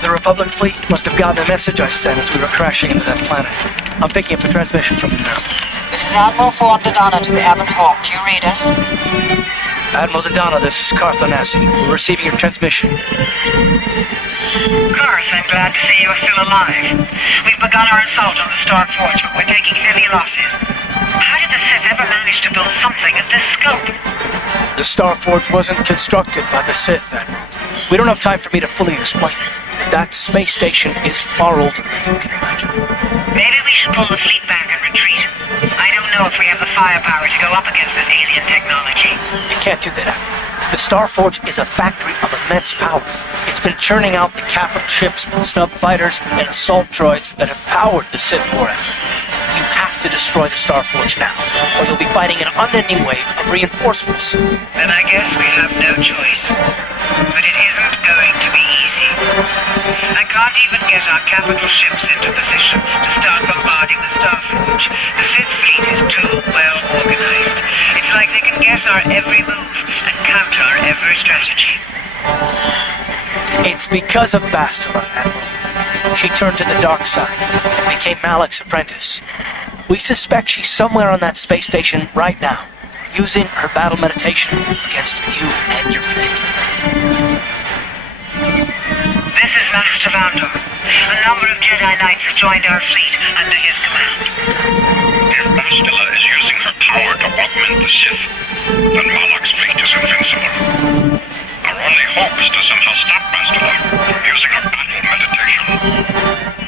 The Republic fleet must have gotten the message I sent as we were crashing into that planet. I'm picking up a transmission from them now. This is Admiral Ford Dodonna to the Avon Hawk. Do you read us? Admiral Dodonna, this is Carthonassi. We're receiving your transmission. Carth, I'm glad to see you are still alive. We've begun our assault on the Star Forge, but we're taking heavy losses. How did the Sith ever manage to build something of this scope? The Star Forge wasn't constructed by the Sith, Admiral. We don't have time for me to fully explain it, but that space station is far older than you can imagine. Maybe we should pull the fleet back and retreat. I don't know if we have the firepower to go up against this alien technology. You can't do that, Admiral. The Star Forge is a factory of immense power. It's been churning out the capital ships, snub fighters, and assault droids that have powered the Sith war effort. You have to destroy the Star Forge now, or you'll be fighting an unending wave of reinforcements. Then I guess we have no choice. But it isn't going to be easy. I can't even get our capital ships into position to start bombarding the Star Forge. The Sith fleet is too well organized. It's like they can guess our every move and counter our every strategy. It's because of Bastila, Admiral. She turned to the dark side and became Malak's apprentice. We suspect she's somewhere on that space station right now, using her battle meditation against you and your fleet. This is Master Lando. A number of Jedi Knights have joined our fleet under his command. If Bastila is using her power to augment the Sith, then Malak's fleet is invincible. Our only hope is to somehow stop Bastila from using her battle meditation.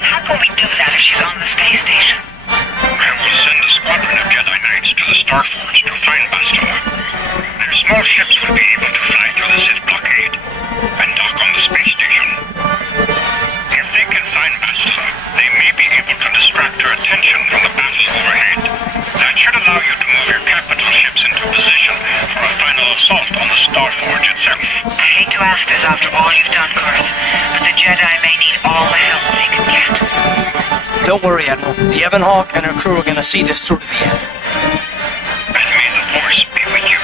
How can we do that if she's on the space station? I will send a squadron of Jedi Knights to the Star Forge to find Bastila. Their small ships will be able to fly through the Sith blockade and dock on the space station. If they can find Bastila, they may be able to distract her attention from the battle overhead. That should allow you to move your capital ships into position for a final assault on the Star Forge itself. I hate to ask this after all you've done, Carth, but the Jedi may need all the help they can get. Don't worry, Admiral. The Avon Hawk and her crew are gonna see this through to the end. And may the Force be with you.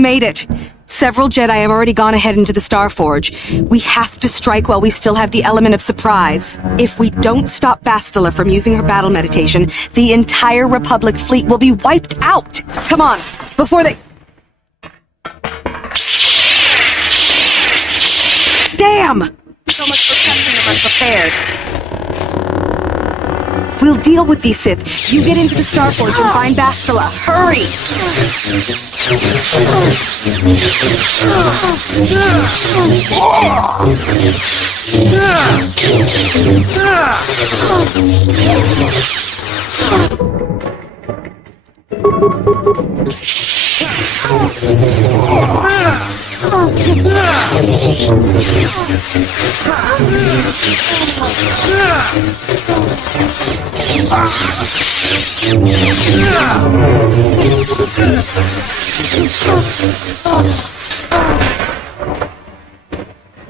made it. Several Jedi have already gone ahead into the Starforge. We have to strike while we still have the element of surprise. If we don't stop Bastila from using her battle meditation, the entire Republic fleet will be wiped out! Come on, before they... Damn! So much for catching them unprepared. We'll deal with these Sith. You get into the Starforge and find Bastila. Hurry!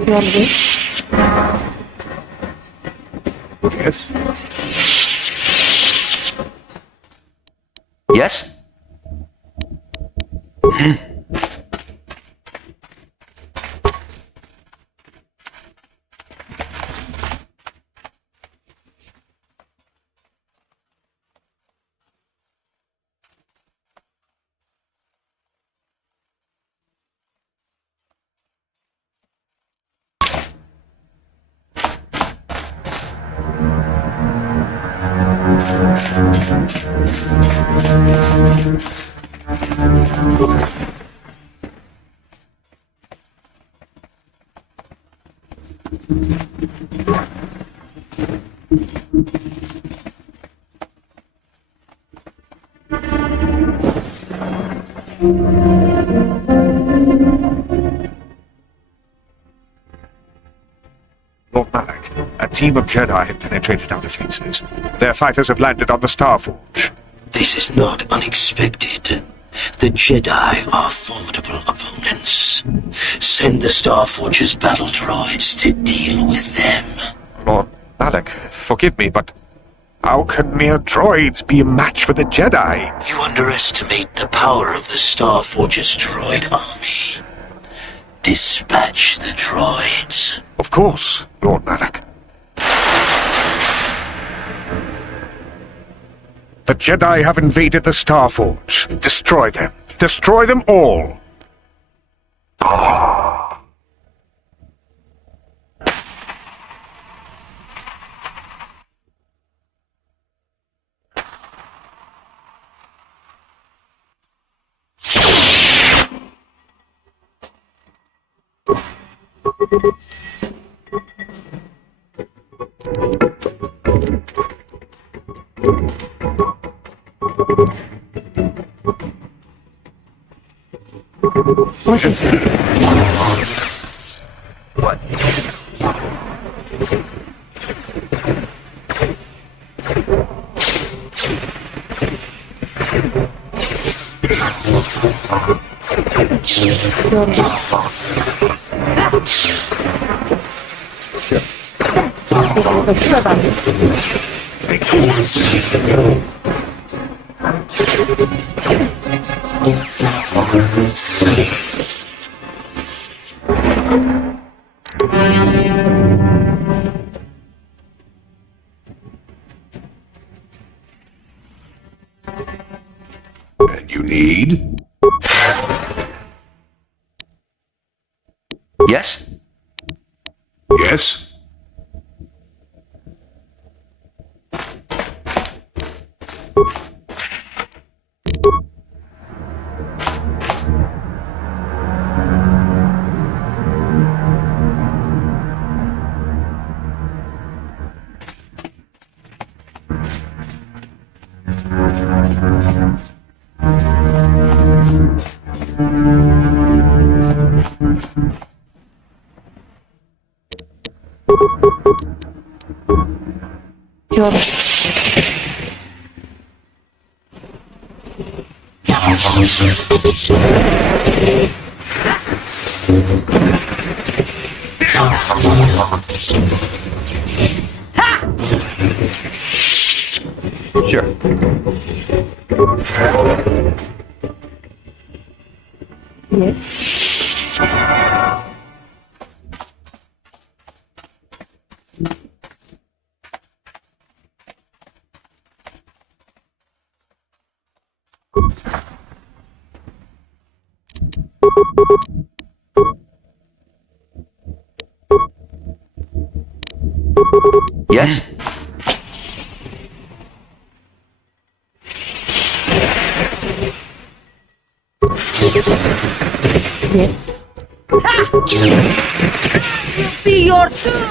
You want to do? Yes? Yes? Lord Malak, a team of Jedi have penetrated our defenses. Their fighters have landed on the Starforge. This is not unexpected. The Jedi are formidable opponents. Send the Starforge's battle droids to deal with them. Lord Malak, forgive me, but how can mere droids be a match for the Jedi? You underestimate the power of the Starforge's droid army. Dispatch the droids. Of course, Lord Malak. The Jedi have invaded the Starforge. Destroy them. Destroy them all. What? And you need? Yes? Yes? Sure. Yes? Be your doom!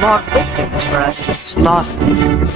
More victims for us to slaughter.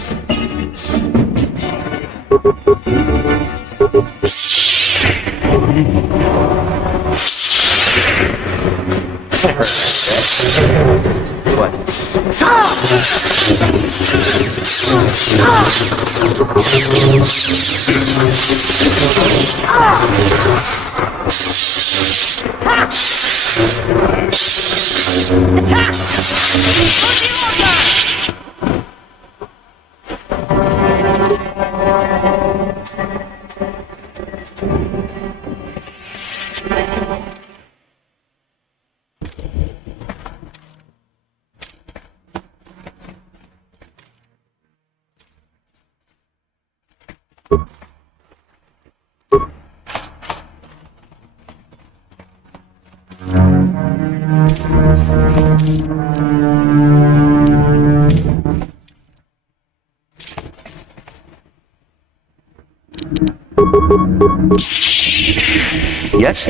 Yes?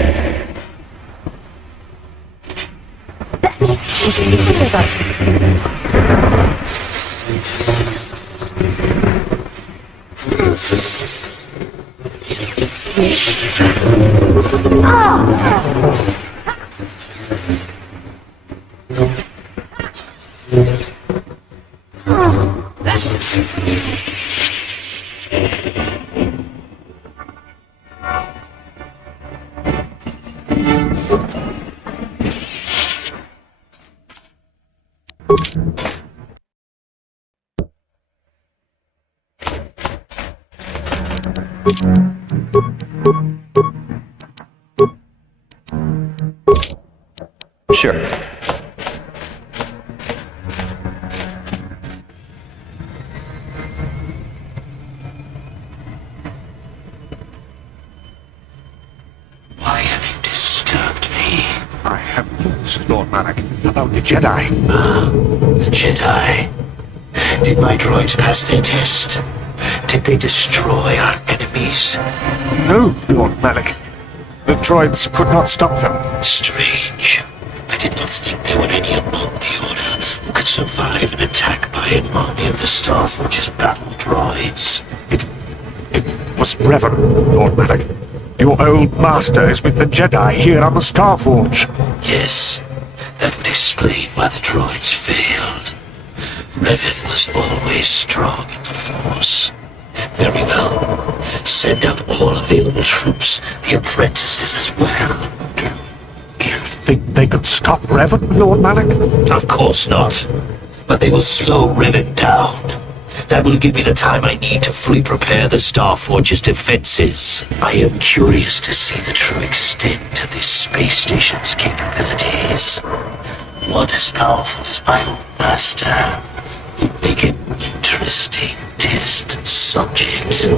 Sure. Why have you disturbed me? I have news, Lord Malak, about the Jedi. The Jedi. Did my droids pass their test? Did they destroy our enemies? No, Lord Malak. The droids could not stop them. Strange. I did not think there were any among the Order who could survive an attack by an army of the Starforge's battle droids. It was Revan, Lord Malak. Your old master is with the Jedi here on the Starforge. Yes, that would explain why the droids failed. Revan was always strong in the Force. Very well. Send out all available troops, the apprentices as well. Do you think they could stop Revan, Lord Malak? Of course not. But they will slow Revan down. That will give me the time I need to fully prepare the Starforge's defenses. I am curious to see the true extent of this space station's capabilities. One as powerful as my own master would make an interesting test subject.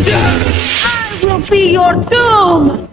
I will be your doom!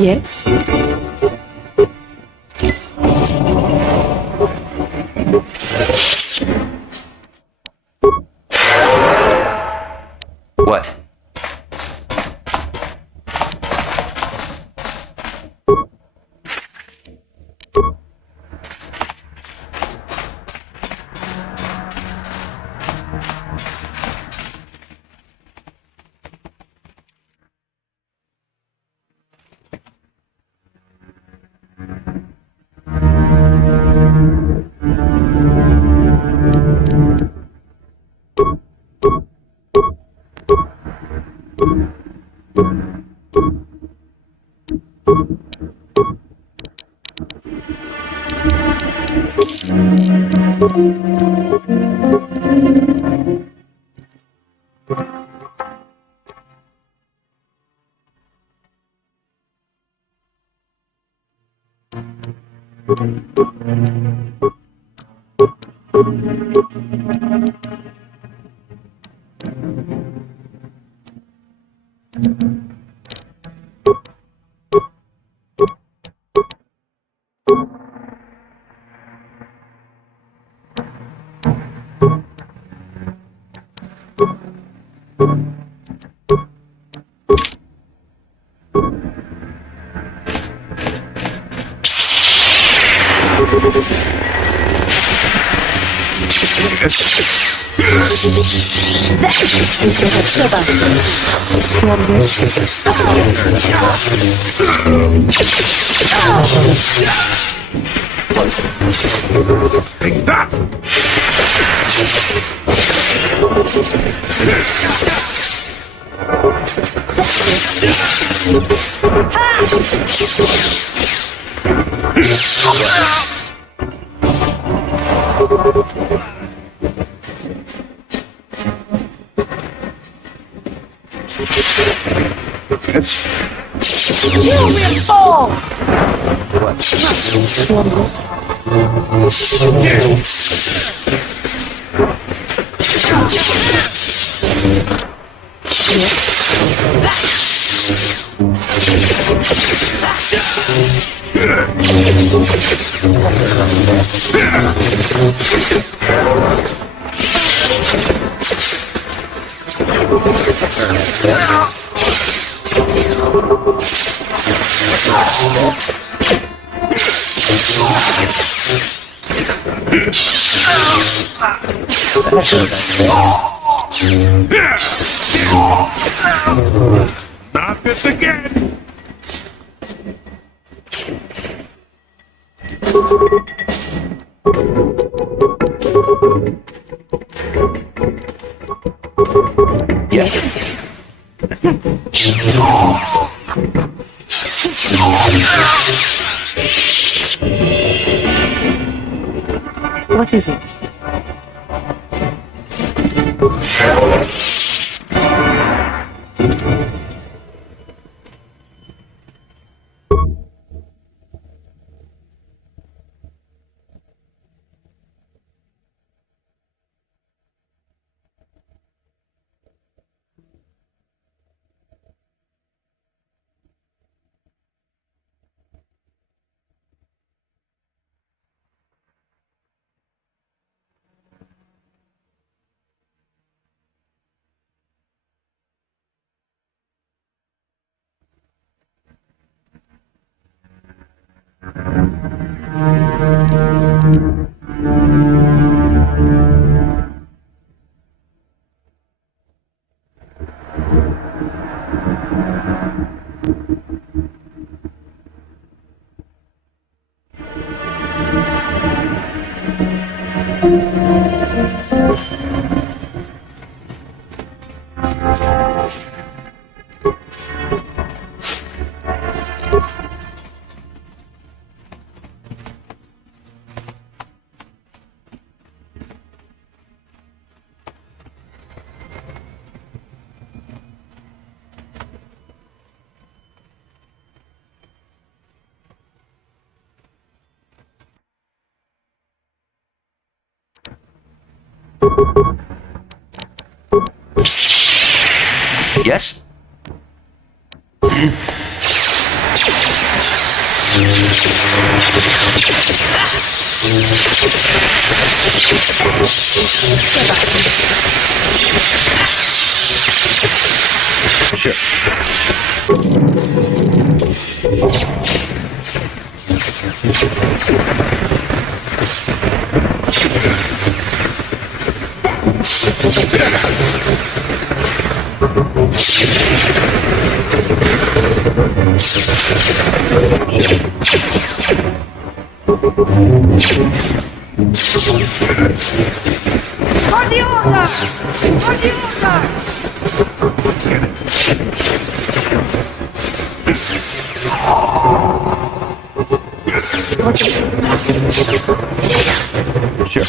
Yes? Yes. What? Take that! You will fall! Not this again! Yes. What is it? Yes? Sure. For the order! For the order! Sure.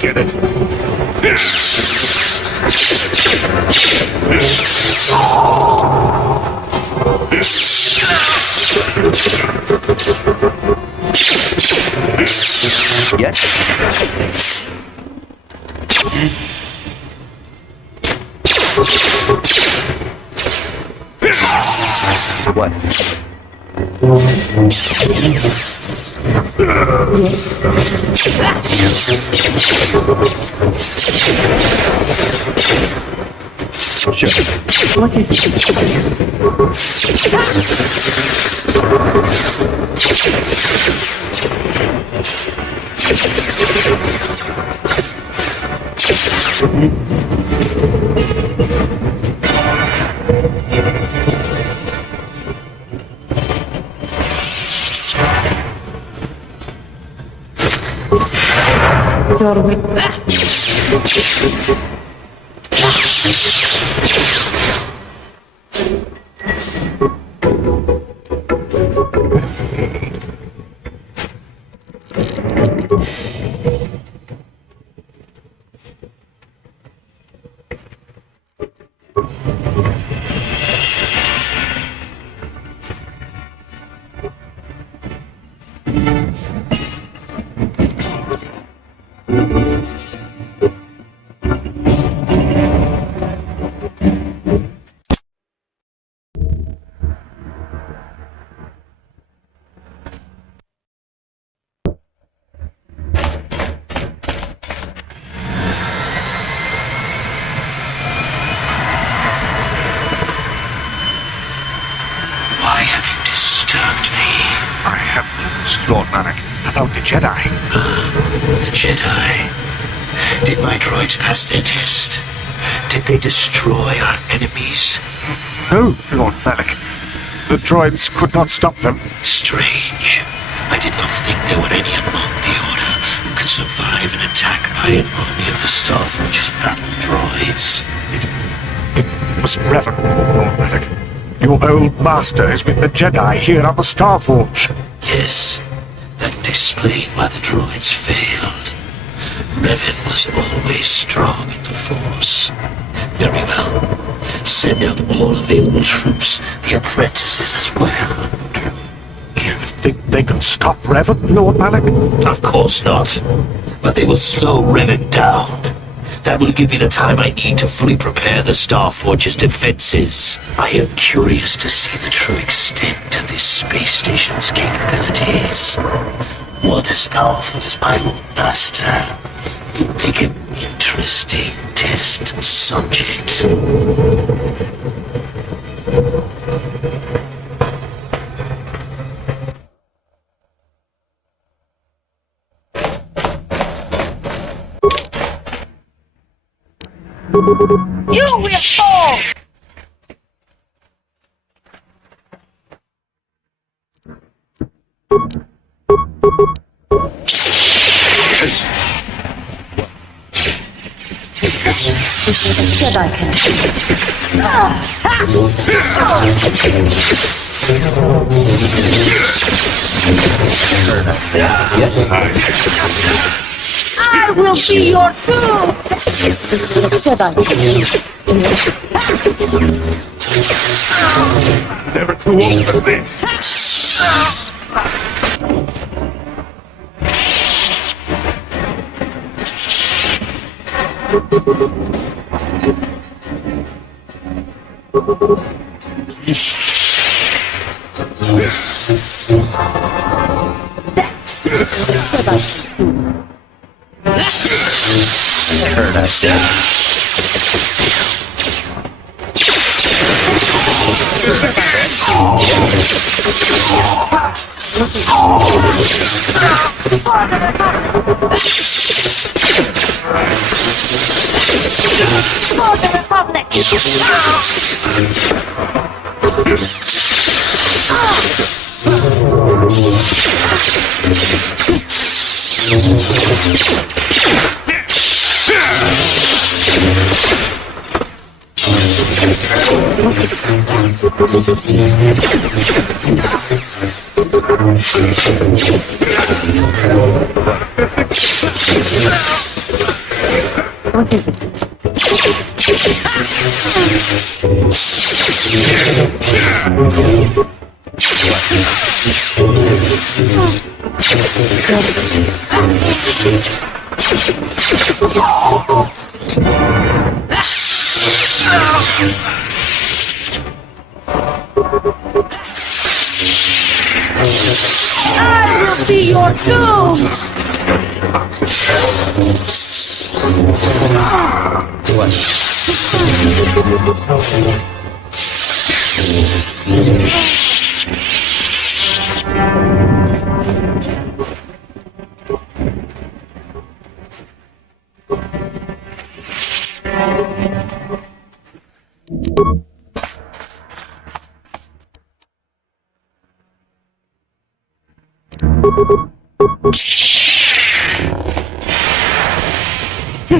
Get it. Yes? What? Sure. What is it? your way. Why have you disturbed me? I have news, Lord Malak, about the Jedi. The Jedi. Did my droids pass their test? Did they destroy our enemies? No, Lord Malak. The droids could not stop them. Strange. I did not think there were any among the Order who could survive an attack by an army of the Starforge's battle droids. It was Revan, Lord Malak. Your old master is with the Jedi here on the Starforge. Yes, that would explain why the droids failed. Revan was always strong in the Force. Very well. Send out all available troops, the apprentices as well. Do you think they can stop Revan, Lord Malak? Of course not. But they will slow Revan down. That will give me the time I need to fully prepare the Starforge's defenses. I am curious to see the true extent of this space station's capabilities. One as powerful as my old master would make an interesting test subject. You will fall! Jedi I will be your tomb! Jedi. Never too old for this. For the Republic! What is it? I will be your doom!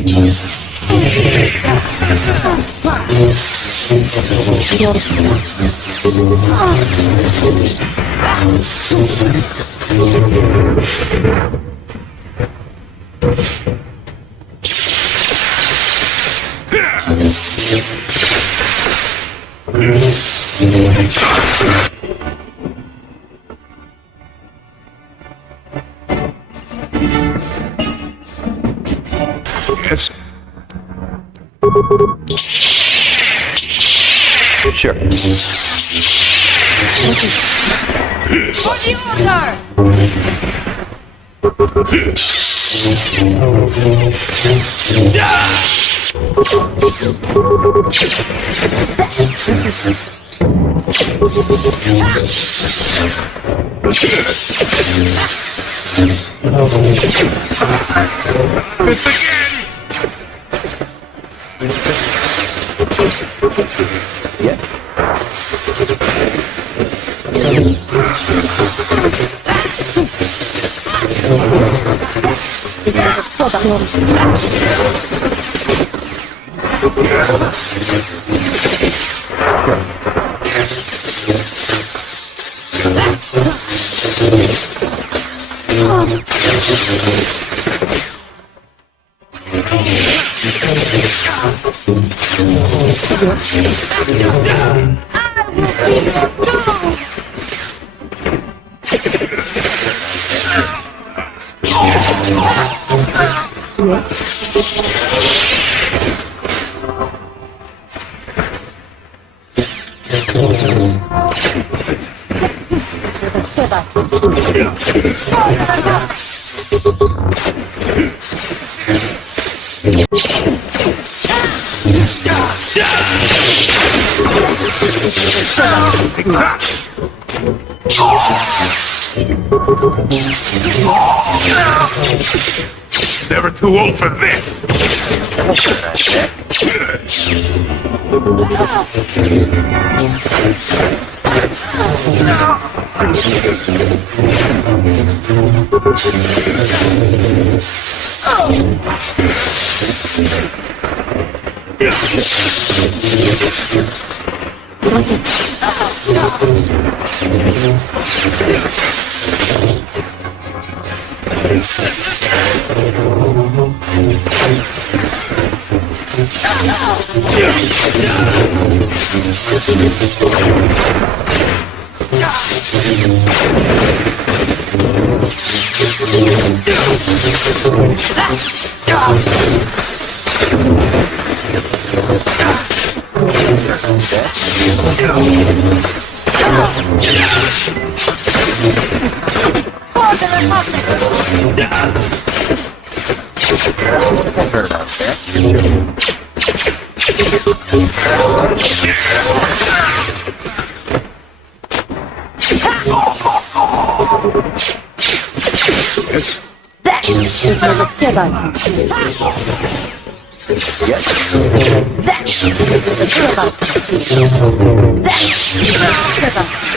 Yes. Sure. For the order! This again! Never too old for this! Yes. That is the Jedi. Yes. That is the Jedi. That is the Jedi.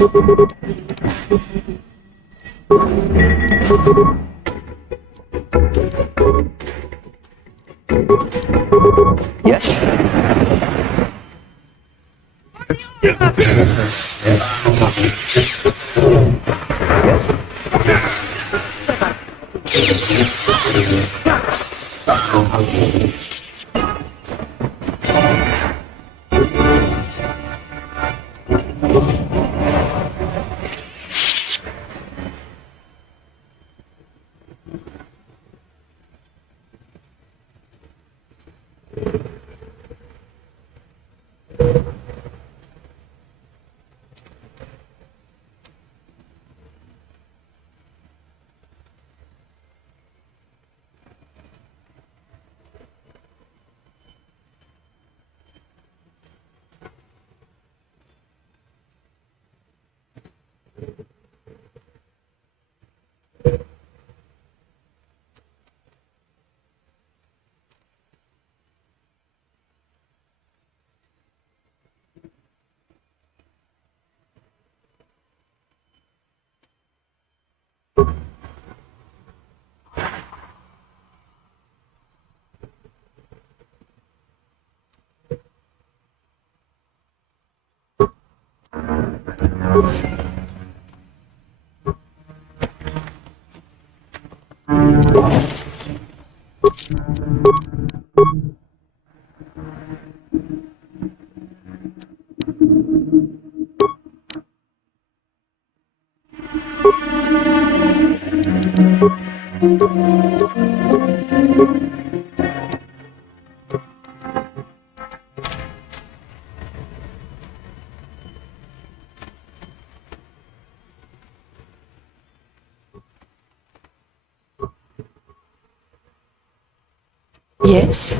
Yes? Yes?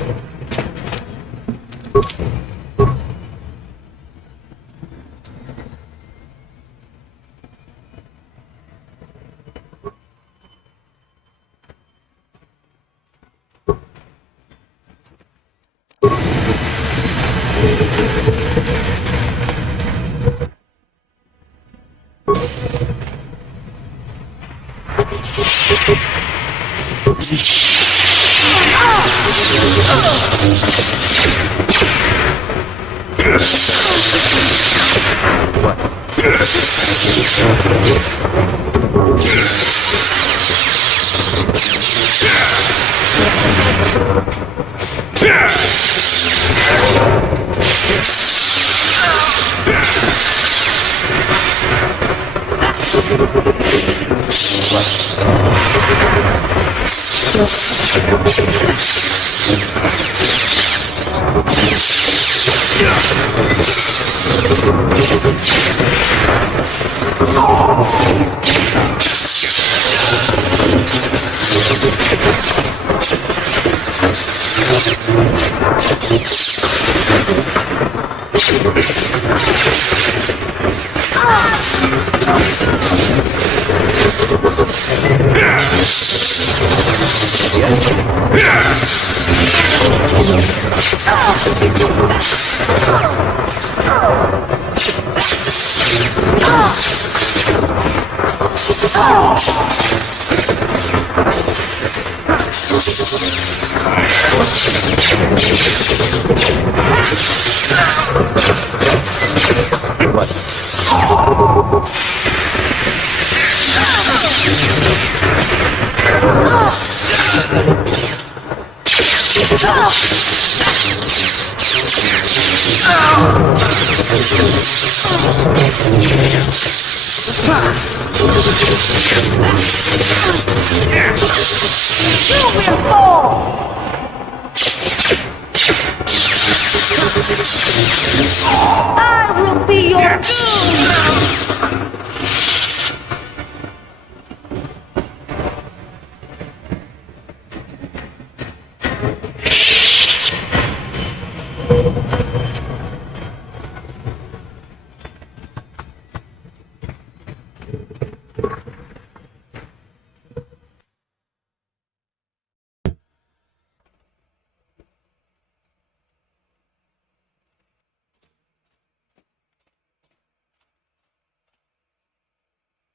I will be your doom!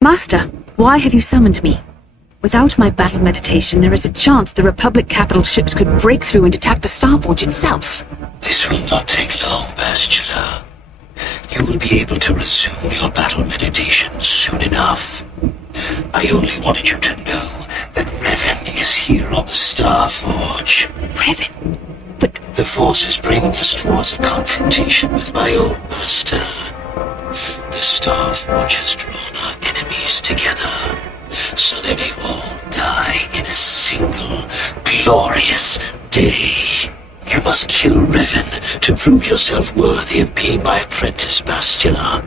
Master, why have you summoned me? Without my battle meditation, there is a chance the Republic capital ships could break through and attack the Starforge itself. This will not take long, Bastila. You will be able to resume your battle meditation soon enough. I only wanted you to know that Revan is here on the Starforge. Revan? But... The Force is bringing us towards a confrontation with my old master. The Starforge has drawn our enemies together, so they may all die in a single, glorious day. You must kill Revan to prove yourself worthy of being my apprentice, Bastila.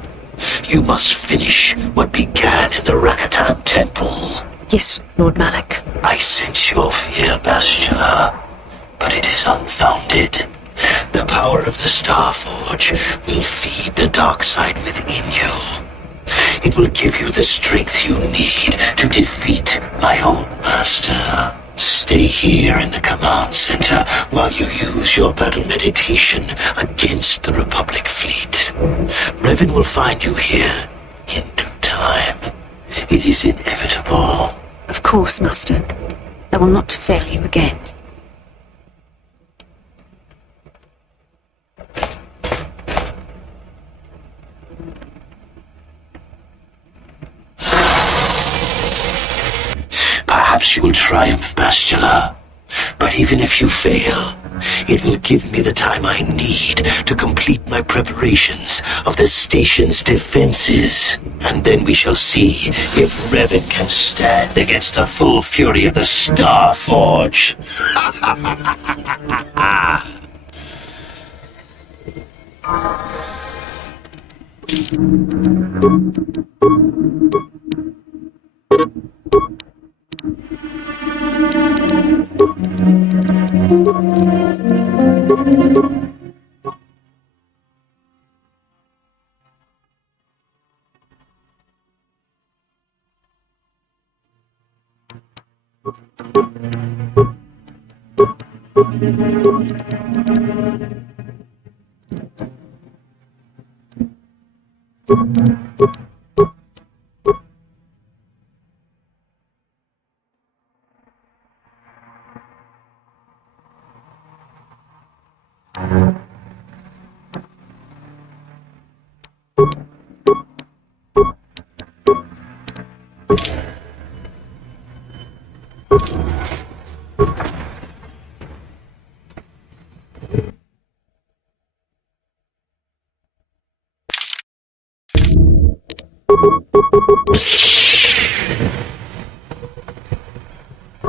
You must finish what began in the Rakatan Temple. Yes, Lord Malak. I sense your fear, Bastila, but it is unfounded. The power of the Starforge will feed the dark side within you. It will give you the strength you need to defeat my old master. Stay here in the command center while you use your battle meditation against the Republic fleet. Revan will find you here in due time. It is inevitable. Of course, Master. I will not fail you again. Perhaps you will triumph, Bastila. But even if you fail, it will give me the time I need to complete my preparations of the station's defenses. And then we shall see if Revan can stand against the full fury of the Starforge.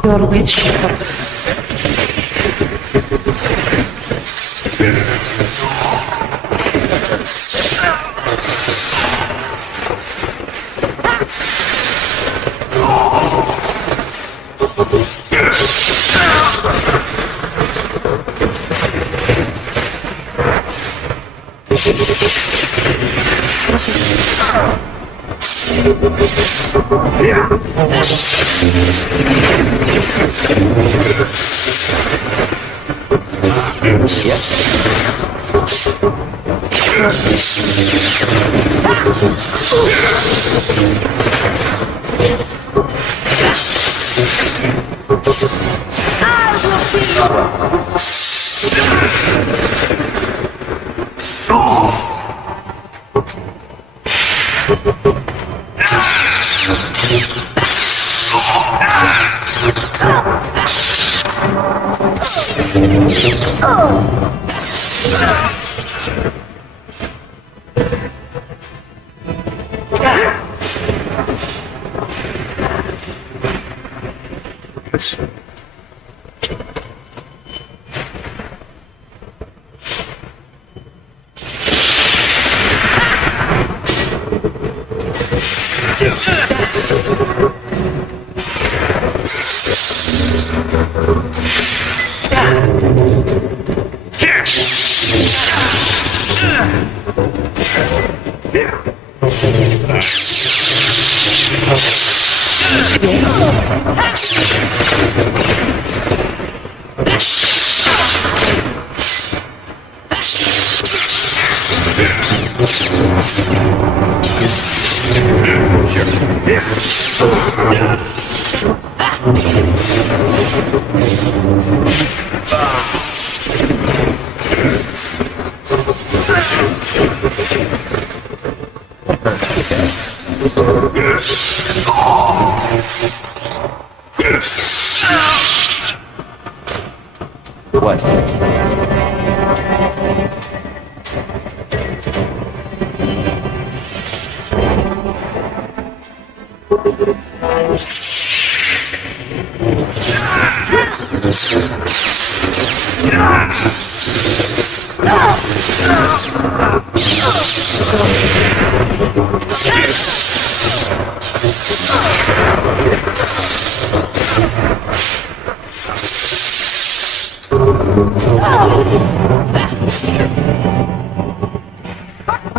Your wish. What?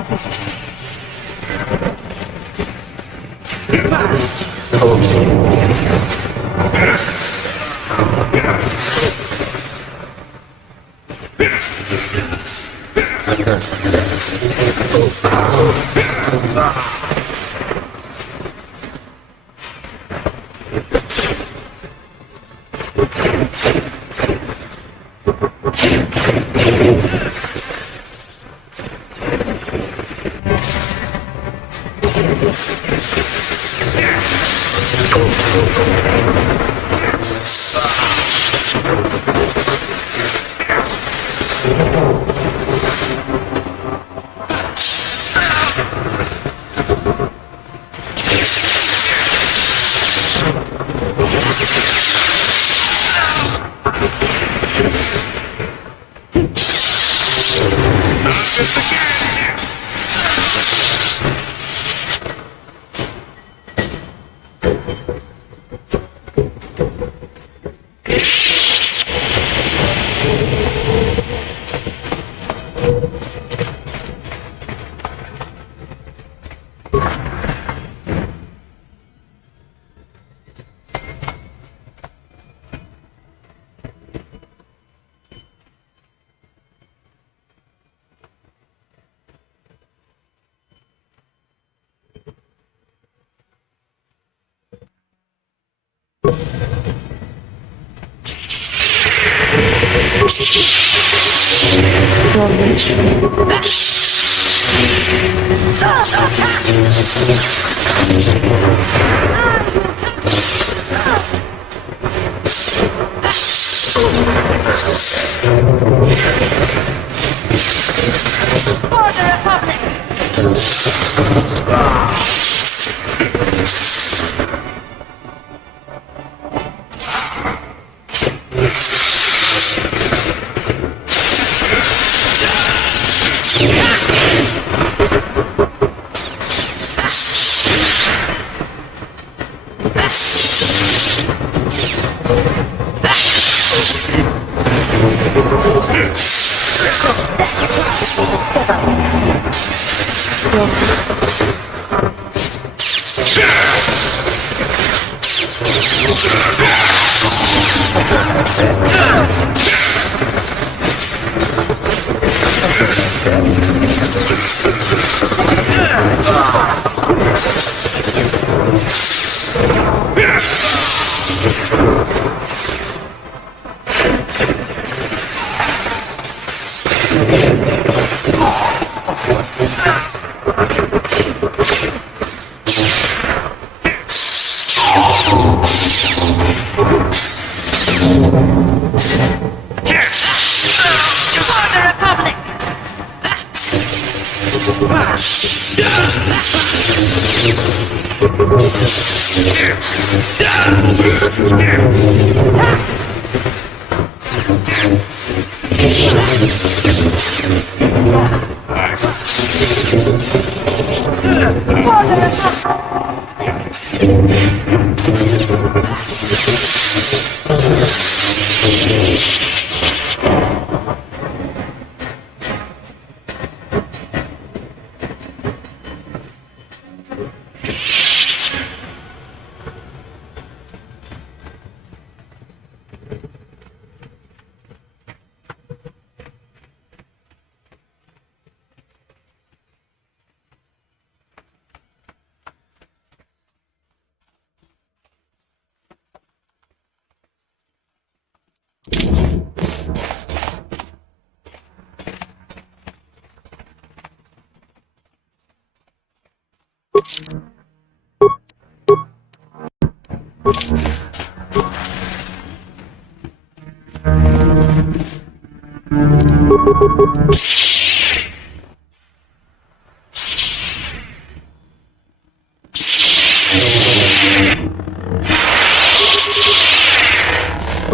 What's missing?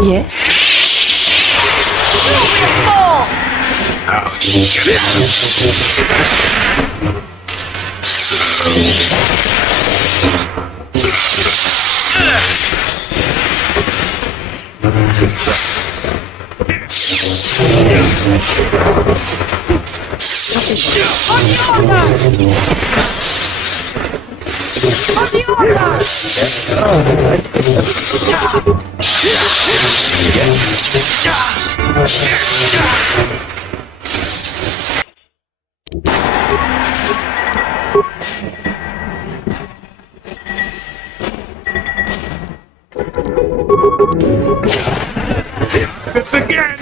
Yes? This again!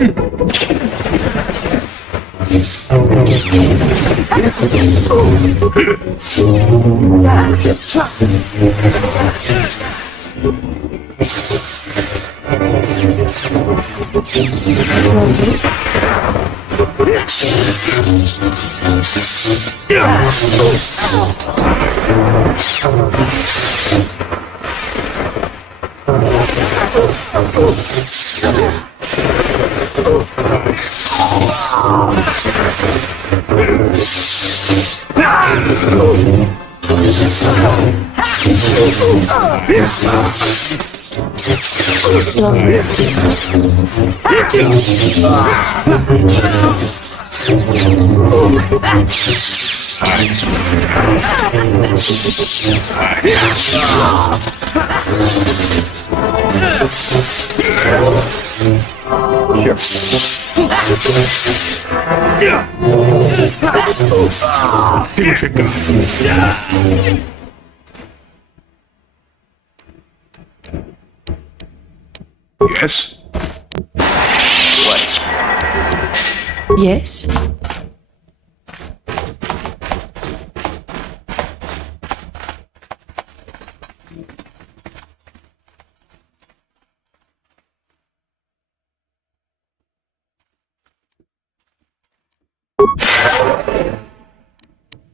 See what you got. Yes? What? Yes?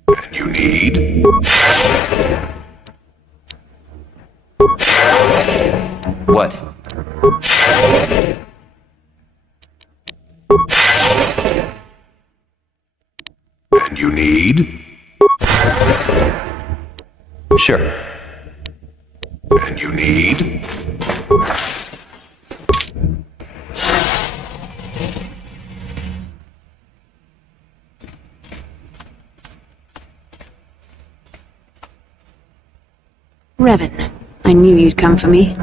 And you need? What? And you need? Sure. And you need? Revan, I knew you'd come for me.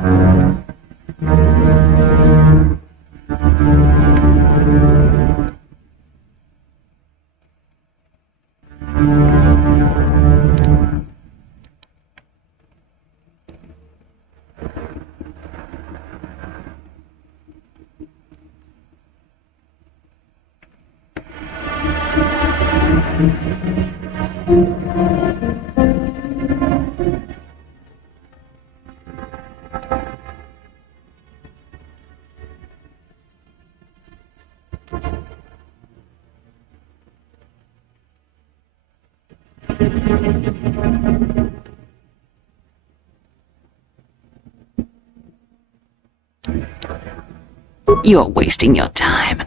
You're wasting your time.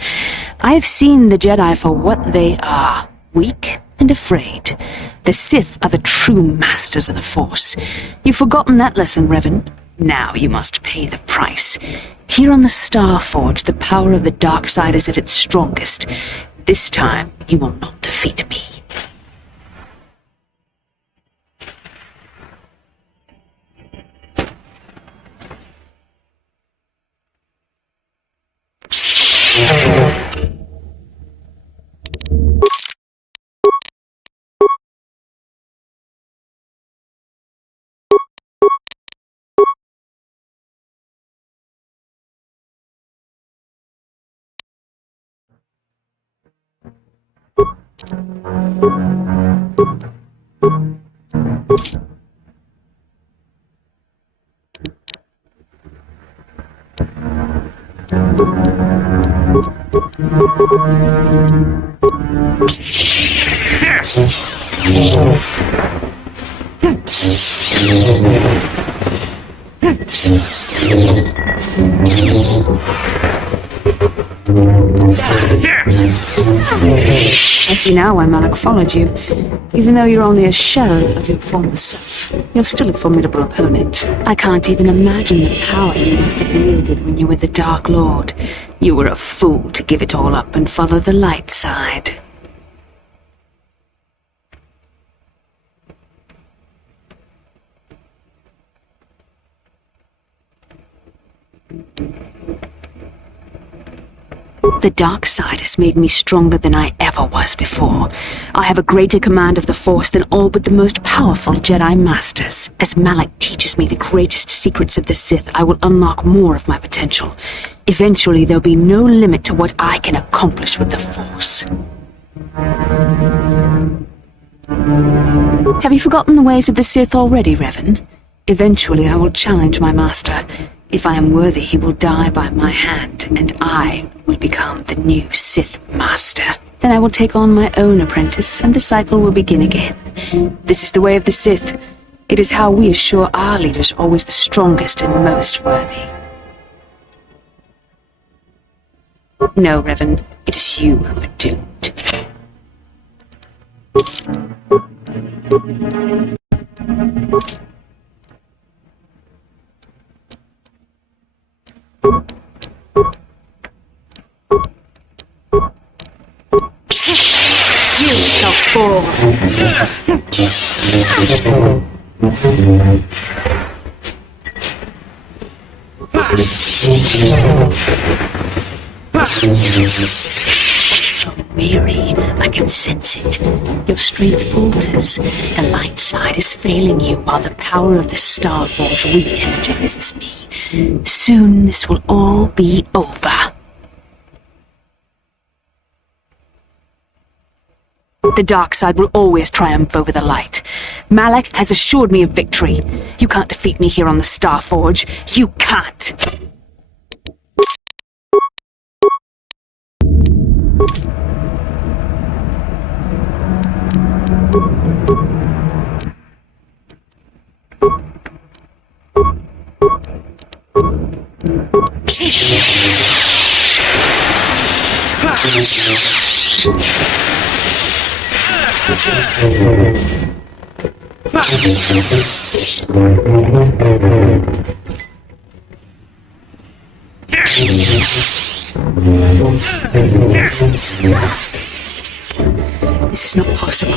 I've seen the Jedi for what they are. Weak and afraid. The Sith are the true masters of the Force. You've forgotten that lesson, Revan. Now you must pay the price. Here on the Star Forge, the power of the dark side is at its strongest. This time, you will not defeat me. I see now why Malak followed you. Even though you're only a shell of your former self, you're still a formidable opponent. I can't even imagine the power you must have wielded when you were the Dark Lord. You were a fool to give it all up and follow the light side. The dark side has made me stronger than I ever was before. I have a greater command of the Force than all but the most powerful Jedi Masters. As Malak teaches me the greatest secrets of the Sith, I will unlock more of my potential. Eventually, there'll be no limit to what I can accomplish with the Force. Have you forgotten the ways of the Sith already, Revan? Eventually, I will challenge my master. If I am worthy, he will die by my hand, and I will become the new Sith Master. Then I will take on my own apprentice, and the cycle will begin again. This is the way of the Sith. It is how we assure our leaders are always the strongest and most worthy. No, Revan, it is you who are doomed. You shall fall. So weary, I can sense it. Your strength falters. The light side is failing you while the power of the Star Forge re-energizes me. Soon this will all be over. The dark side will always triumph over the light. Malak has assured me of victory. You can't defeat me here on the Star Forge. You can't! This is not possible.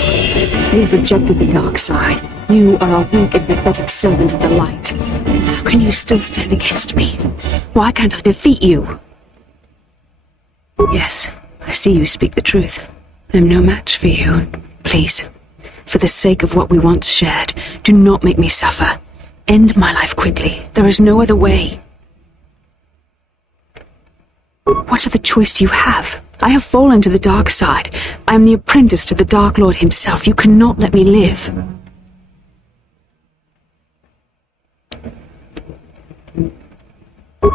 You've rejected the dark side. You are a weak and pathetic servant of the light. How can you still stand against me? Why can't I defeat you? Yes, I see you speak the truth. I'm no match for you. Please, for the sake of what we once shared, do not make me suffer. End my life quickly. There is no other way. What other choice do you have? I have fallen to the dark side. I am the apprentice to the Dark Lord himself. You cannot let me live.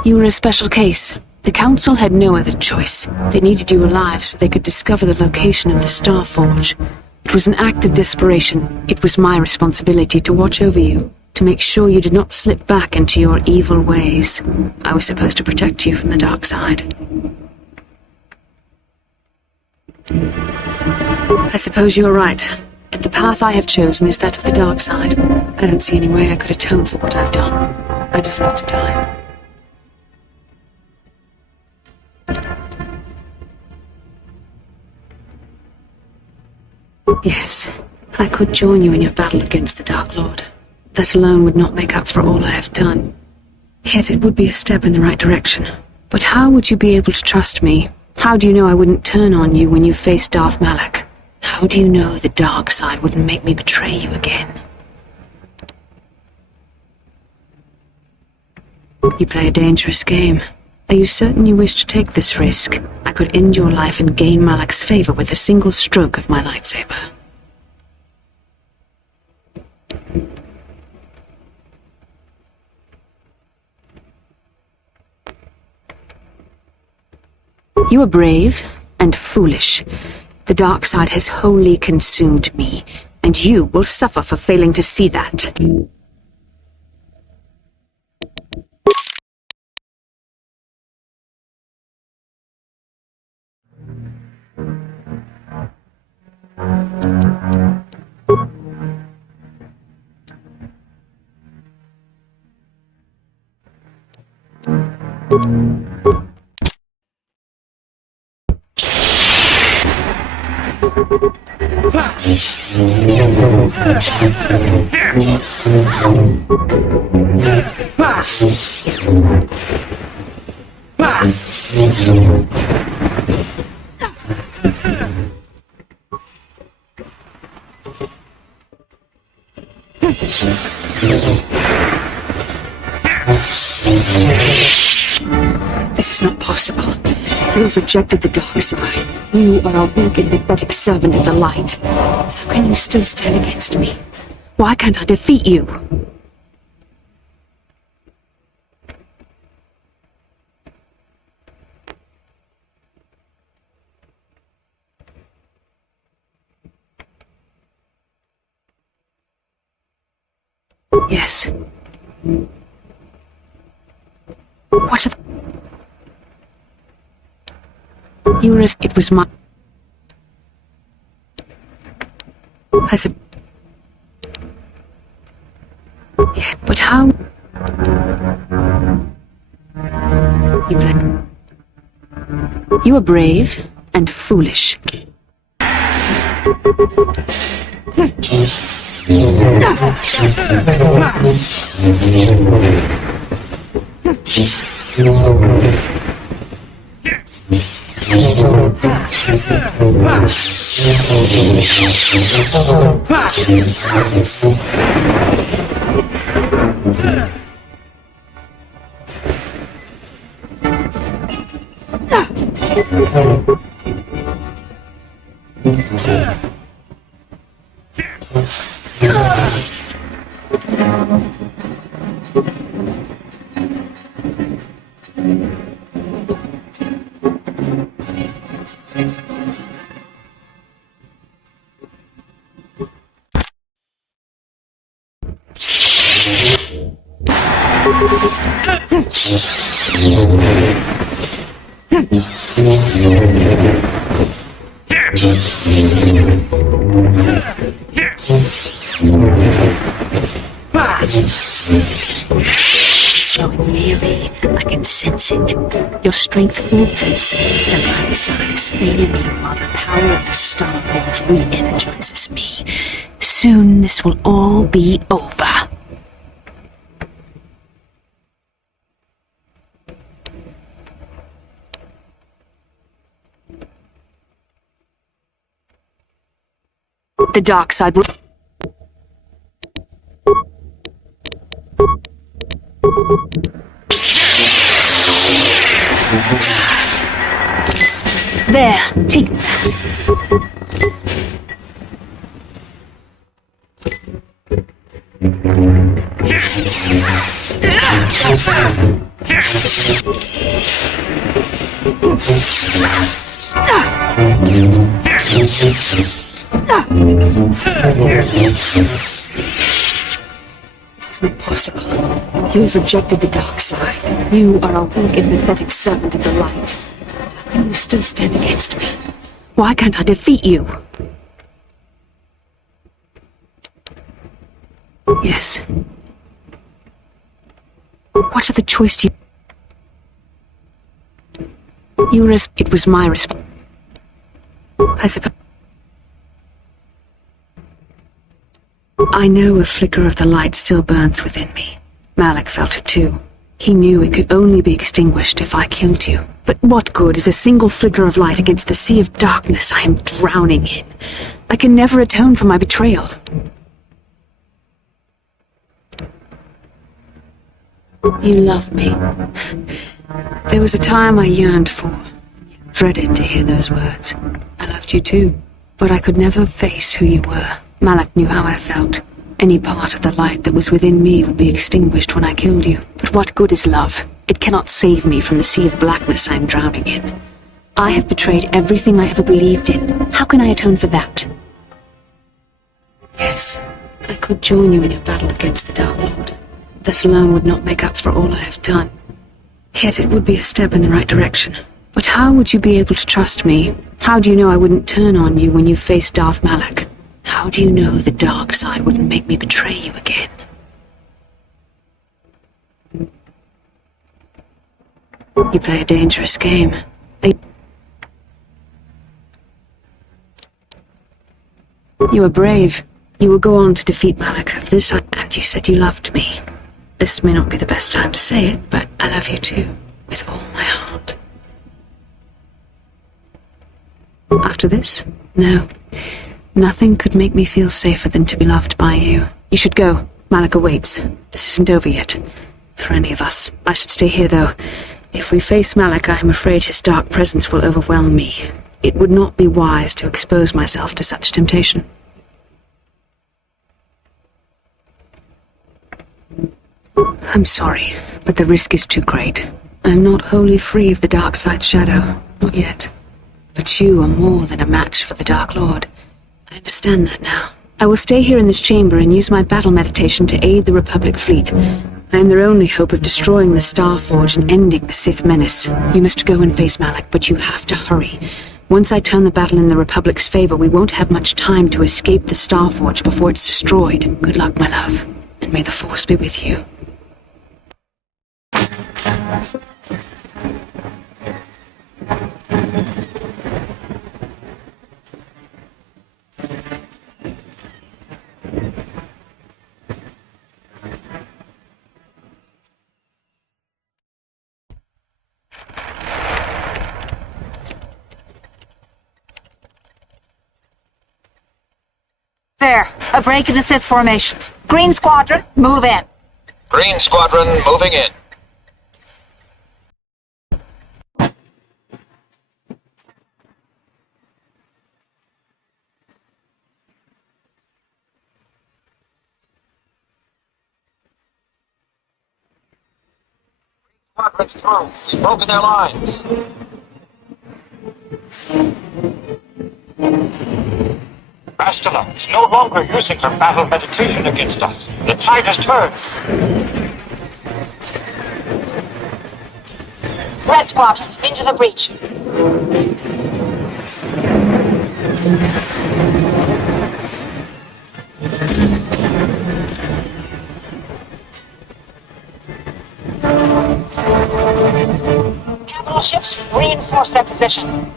You were a special case. The Council had no other choice. They needed you alive so they could discover the location of the Star Forge. It was an act of desperation. It was my responsibility to watch over you, to make sure you did not slip back into your evil ways. I was supposed to protect you from the dark side. I suppose you are right. And the path I have chosen is that of the dark side. I don't see any way I could atone for what I've done. I deserve to die. Yes, I could join you in your battle against the Dark Lord. That alone would not make up for all I have done. Yet it would be a step in the right direction. But how would you be able to trust me? How do you know I wouldn't turn on you when you faced Darth Malak? How do you know the dark side wouldn't make me betray you again? You play a dangerous game. Are you certain you wish to take this risk? I could end your life and gain Malak's favor with a single stroke of my lightsaber. You are brave and foolish. The dark side has wholly consumed me, and you will suffer for failing to see that. This is not possible. You have rejected the dark side. You are a weak and pathetic servant of the light. How can you still stand against me? Why can't I defeat you? Yes. What are the... It was my... Yeah, but how... You are brave and foolish. Growing weary, I can sense it. Your strength falters. The light side is failing you while the power of the Star Forge re-energizes me. Soon this will all be over. The dark side will... There, take that. This is not possible. You have rejected the dark side. You are a weak and pathetic servant of the light. How can you still stand against me? Why can't I defeat you? Yes. What are the choice you... It was my response. I suppose... I know a flicker of the light still burns within me. Malik felt it too. He knew it could only be extinguished if I killed you. But what good is a single flicker of light against the sea of darkness I am drowning in? I can never atone for my betrayal. You love me. There was a time I yearned for, dreaded to hear those words. I loved you too, but I could never face who you were. Malik knew how I felt. Any part of the light that was within me would be extinguished when I killed you. But what good is love? It cannot save me from the sea of blackness I am drowning in. I have betrayed everything I ever believed in. How can I atone for that? Yes, I could join you in your battle against the Dark Lord. That alone would not make up for all I have done. Yet it would be a step in the right direction. But how would you be able to trust me? How do you know I wouldn't turn on you when you faced Darth Malak? How do you know the dark side wouldn't make me betray you again? You play a dangerous game. You were brave. You will go on to defeat Malak of this, and you said you loved me. This may not be the best time to say it, but I love you too, with all my heart. After this? No. Nothing could make me feel safer than to be loved by you. You should go. Malak awaits. This isn't over yet. For any of us. I should stay here, though. If we face Malak, I am afraid his dark presence will overwhelm me. It would not be wise to expose myself to such temptation. I'm sorry, but the risk is too great. I am not wholly free of the dark side shadow. Not yet. But you are more than a match for the Dark Lord. I understand that now. I will stay here in this chamber and use my battle meditation to aid the Republic fleet. I am their only hope of destroying the Star Forge and ending the Sith menace. You must go and face Malak, but you have to hurry. Once I turn the battle in the Republic's favor, we won't have much time to escape the Star Forge before it's destroyed. Good luck, my love, and may the Force be with you. There, a break in the Sith formations. Green Squadron, move in. Green Squadron, moving in. Squadron's through. Broken their lines. Bastila is no longer using her battle meditation against us. The tide has turned. Red Squadron, into the breach. Capital ships, reinforce their position.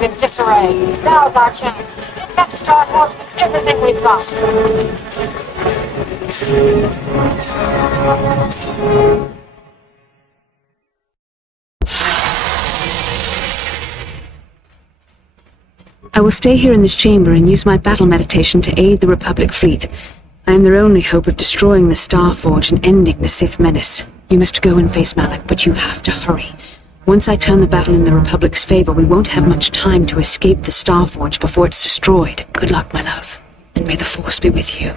In disarray. Now's our chance. Get back to Star Forge with everything we've got. I will stay here in this chamber and use my battle meditation to aid the Republic fleet. I am their only hope of destroying the Star Forge and ending the Sith menace. You must go and face Malak, but you have to hurry. Once I turn the battle in the Republic's favor, we won't have much time to escape the Star Forge before it's destroyed. Good luck, my love, and may the Force be with you.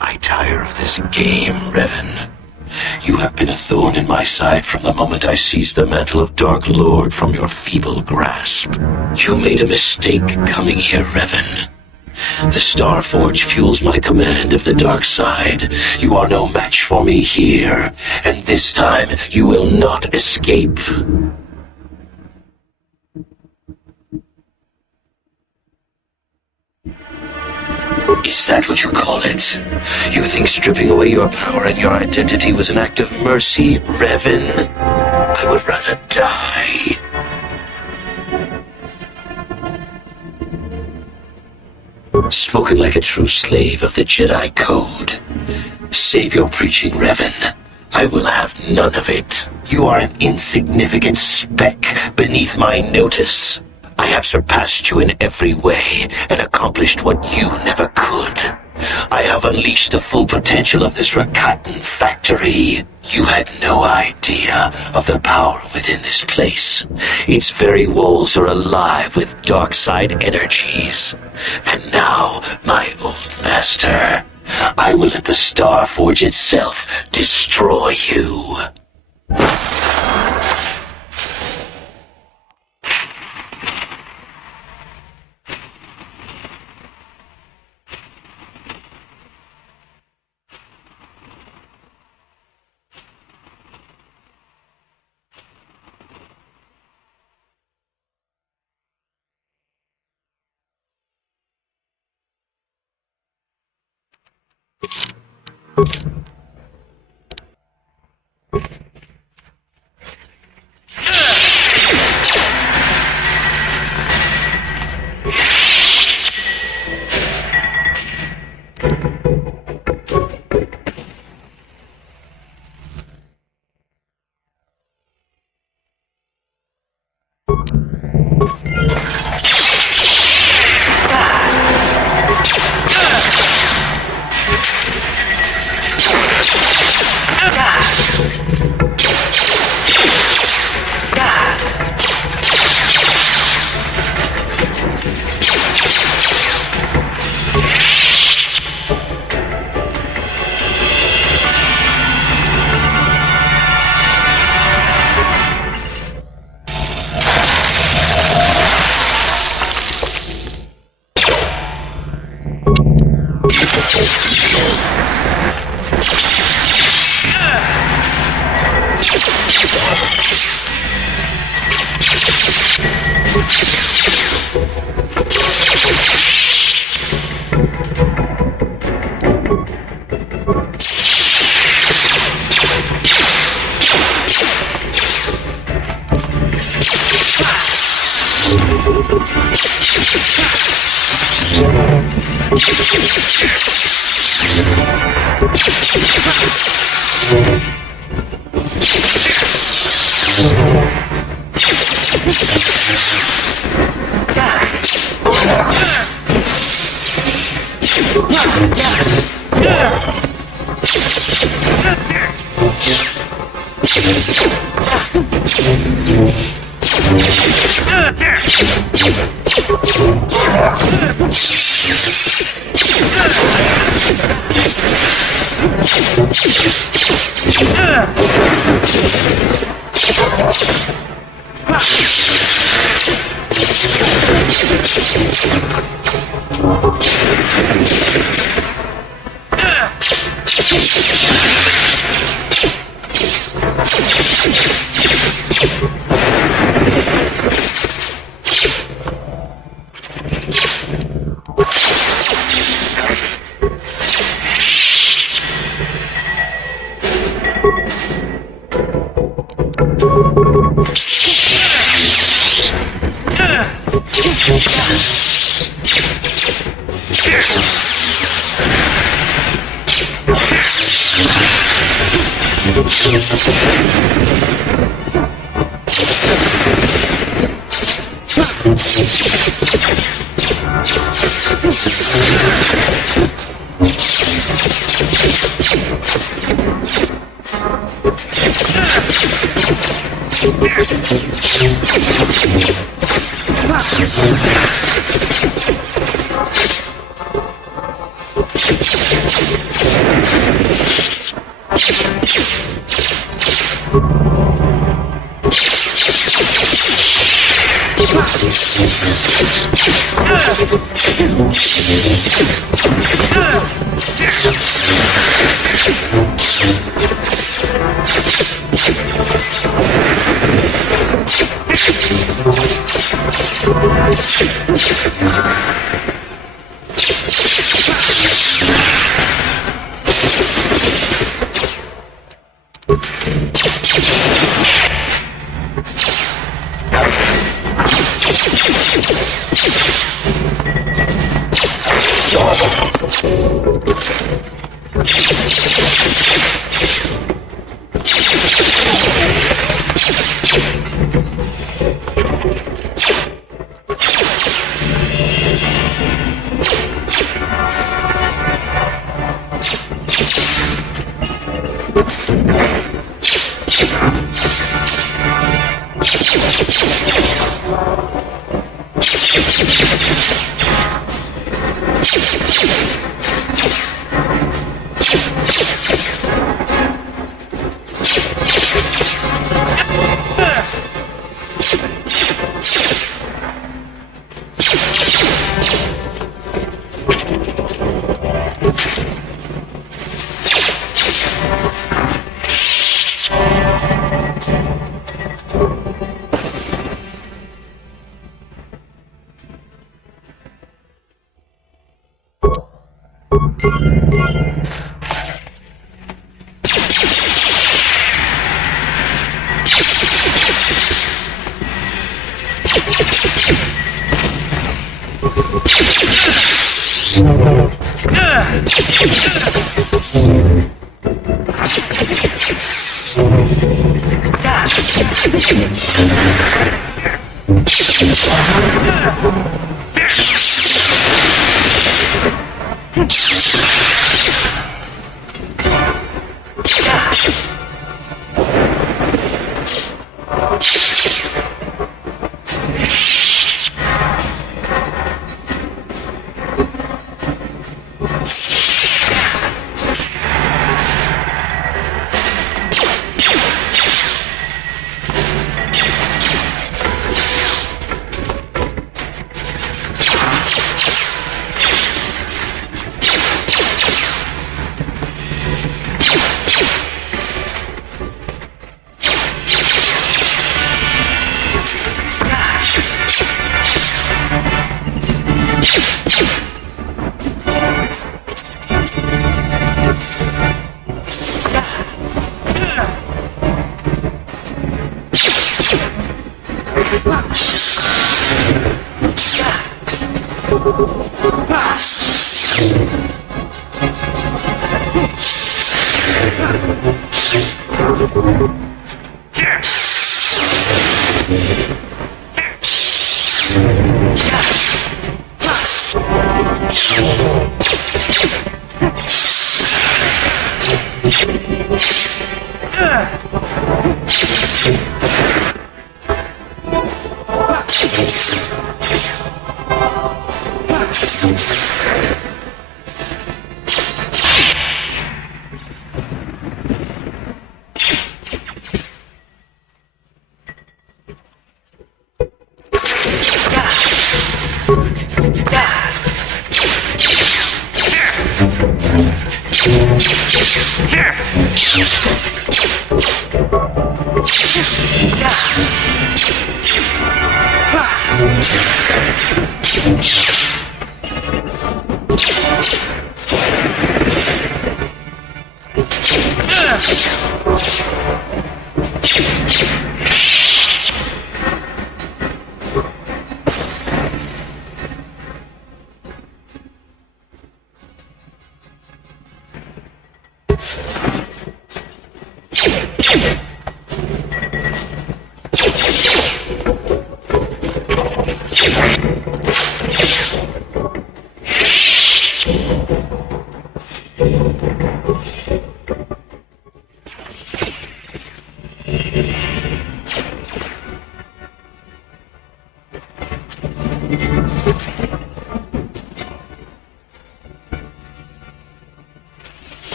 I tire of this game, Revan. You have been a thorn in my side from the moment I seized the mantle of Dark Lord from your feeble grasp. You made a mistake coming here, Revan. The Star Forge fuels my command of the dark side. You are no match for me here, and this time you will not escape. Is that what you call it? You think stripping away your power and your identity was an act of mercy, Revan? I would rather die. Spoken like a true slave of the Jedi Code. Save your preaching, Revan. I will have none of it. You are an insignificant speck beneath my notice. I have surpassed you in every way and accomplished what you never could. I have unleashed the full potential of this Rakatan factory. You had no idea of the power within this place. Its very walls are alive with dark side energies. And now, my old master, I will let the Star Forge itself destroy you. Yeah.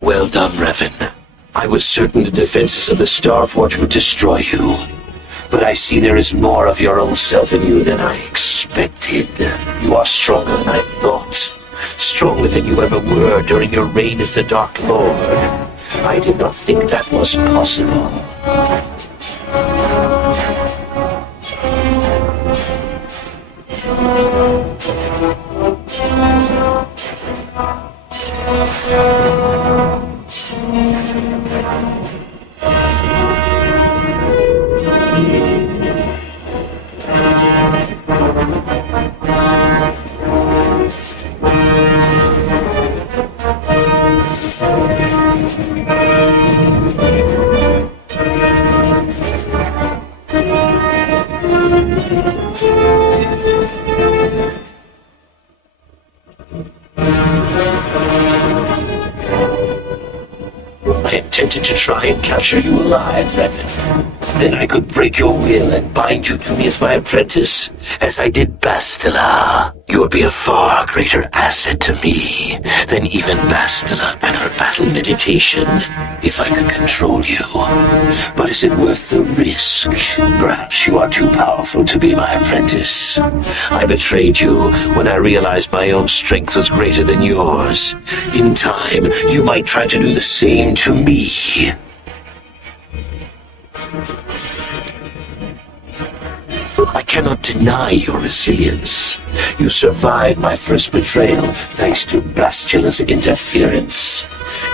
Well done, Revan. I was certain the defenses of the Starforge would destroy you. But I see there is more of your own self in you than I expected. You are stronger than I thought. Stronger than you ever were during your reign as the Dark Lord. I did not think that was possible. I intended to try and capture you alive, Revan. Then I could break your will and bind you to me as my apprentice, as I did Bastila. You would be a far greater asset to me than even Bastila and her battle meditation, if I could control you. But is it worth the risk? Perhaps you are too powerful to be my apprentice. I betrayed you when I realized my own strength was greater than yours. In time, you might try to do the same to me. I cannot deny your resilience. You survived my first betrayal thanks to Bastila's interference.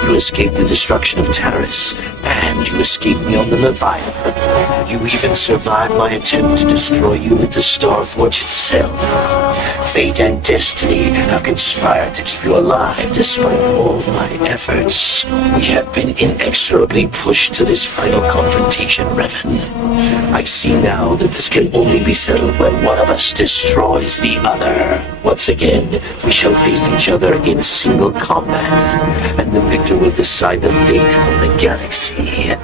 You escaped the destruction of Taris, and you escaped me on the Leviathan. You even survived my attempt to destroy you with the Starforge itself. Fate and destiny have conspired to keep you alive despite all my efforts. We have been inexorably pushed to this final confrontation, Revan. I see now that this can only be settled when one of us destroys the other. Once again, we shall face each other in single combat, and the victor will decide the fate of the galaxy.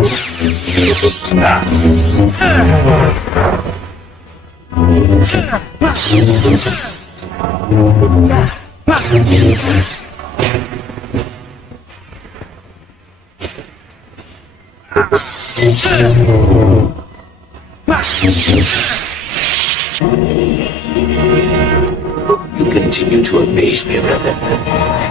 You continue to amaze me, Revan.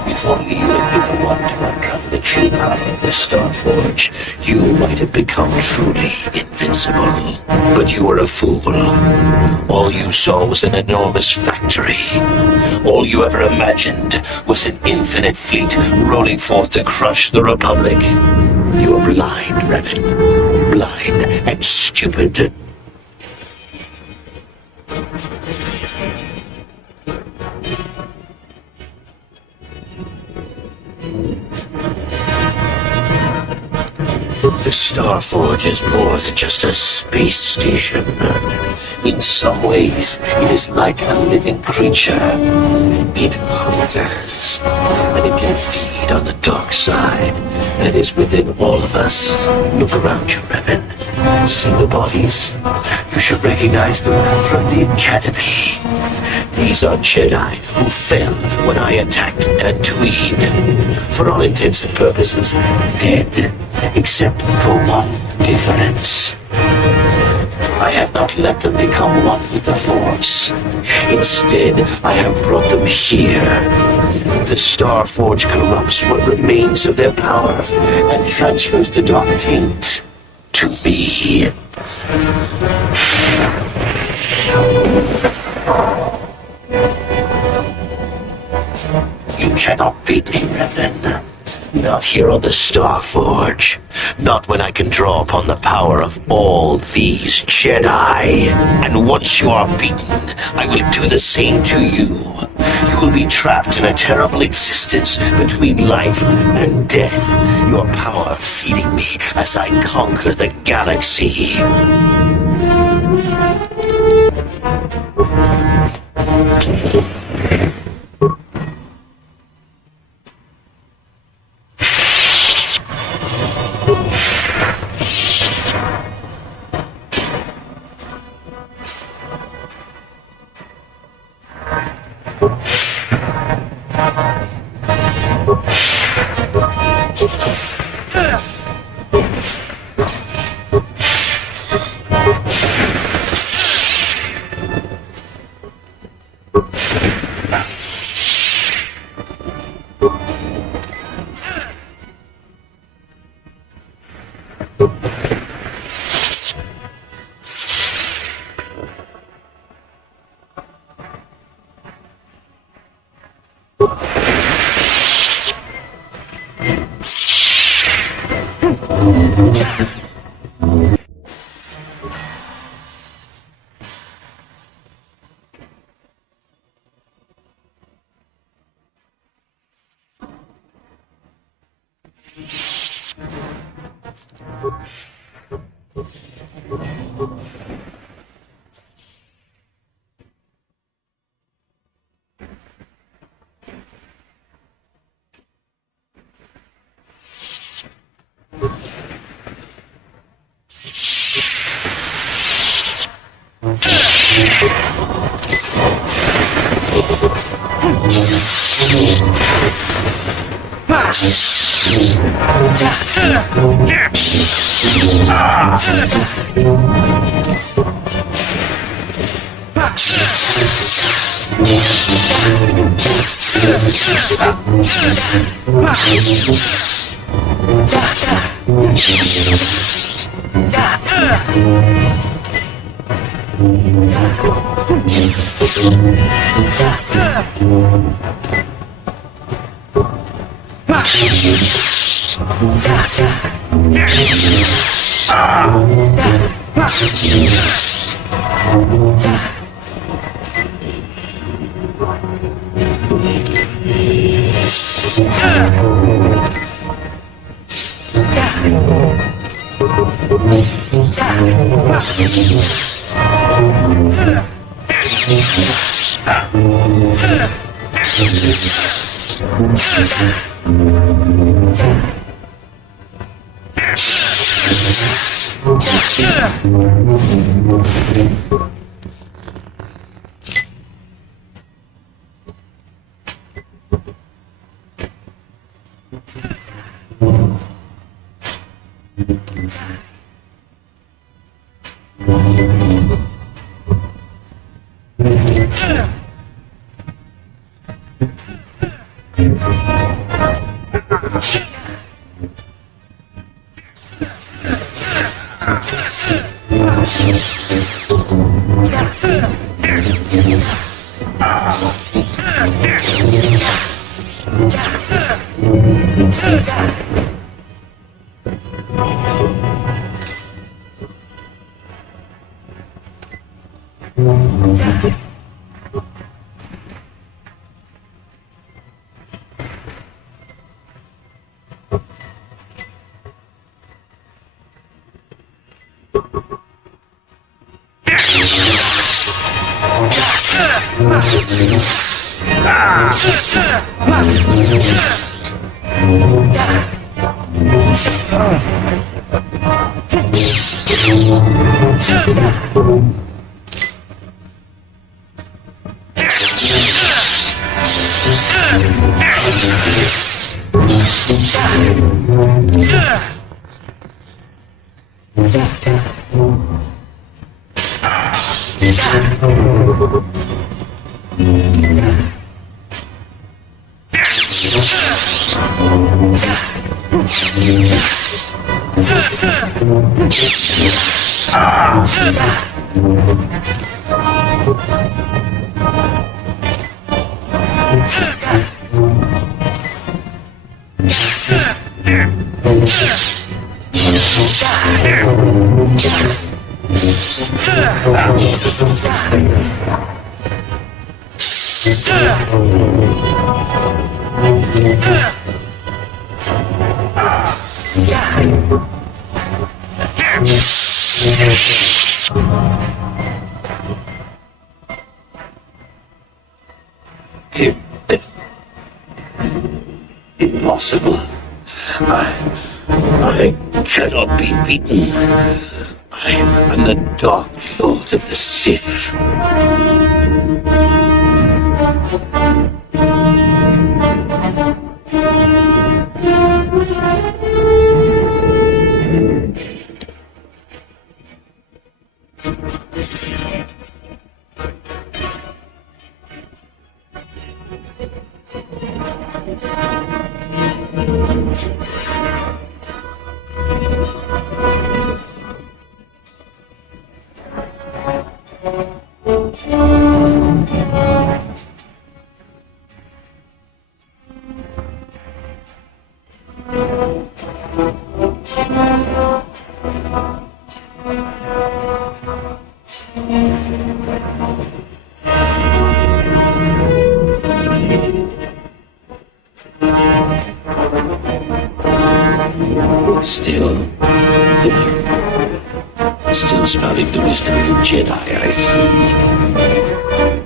If only you had been the one to uncover the true power of the Starforge, you might have become truly invincible. But you were a fool. All you saw was an enormous factory. All you ever imagined was an infinite fleet rolling forth to crush the Republic. You are blind, Revan. Blind and stupid. The Starforge is more than just a space station. In some ways, it is like a living creature. It hungers, and it can feed on the dark side that is within all of us. Look around you, Revan. See the bodies? You should recognize them from the Academy. These are Jedi who fell when I attacked Dantooine. For all intents and purposes, dead. Except for one difference. I have not let them become one with the Force. Instead, I have brought them here. The Starforge corrupts what remains of their power and transfers the dark taint to me. You cannot beat me, Revan. Not here on the Starforge. Not when I can draw upon the power of all these Jedi. And once you are beaten, I will do the same to you. You will be trapped in a terrible existence between life and death. Your power feeding me as I conquer the galaxy. Impossible. I cannot be beaten. I am the Dark Lord of the Sith. Still spouting the wisdom of the Jedi, I see.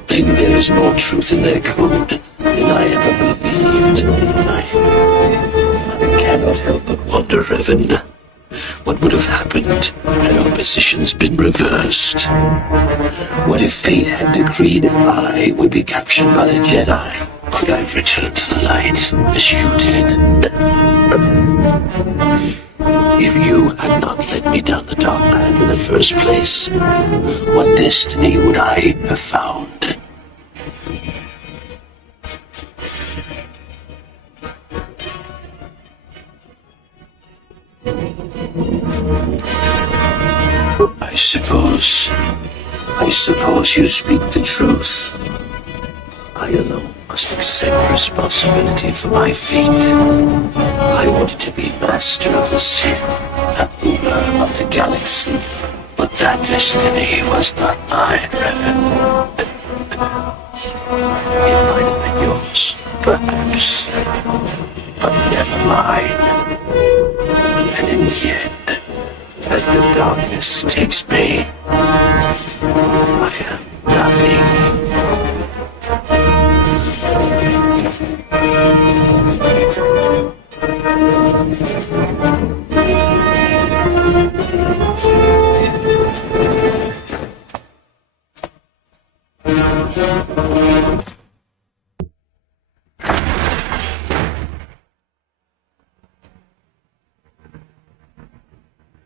Maybe there is more truth in their code than I ever believed. I cannot help but wonder, Revan, what would have happened had our positions been reversed? What if fate had decreed I would be captured by the Jedi? Could I have returned to the light as you did? If you had not led me down the dark path in the first place, what destiny would I have found? I suppose you speak the truth. I alone must accept responsibility for my fate. I wanted to be master of the Sith and ruler of the galaxy, but that destiny was not mine, Revan. It might have been yours, perhaps, but never mine. And in the end, as the darkness takes me, I am nothing.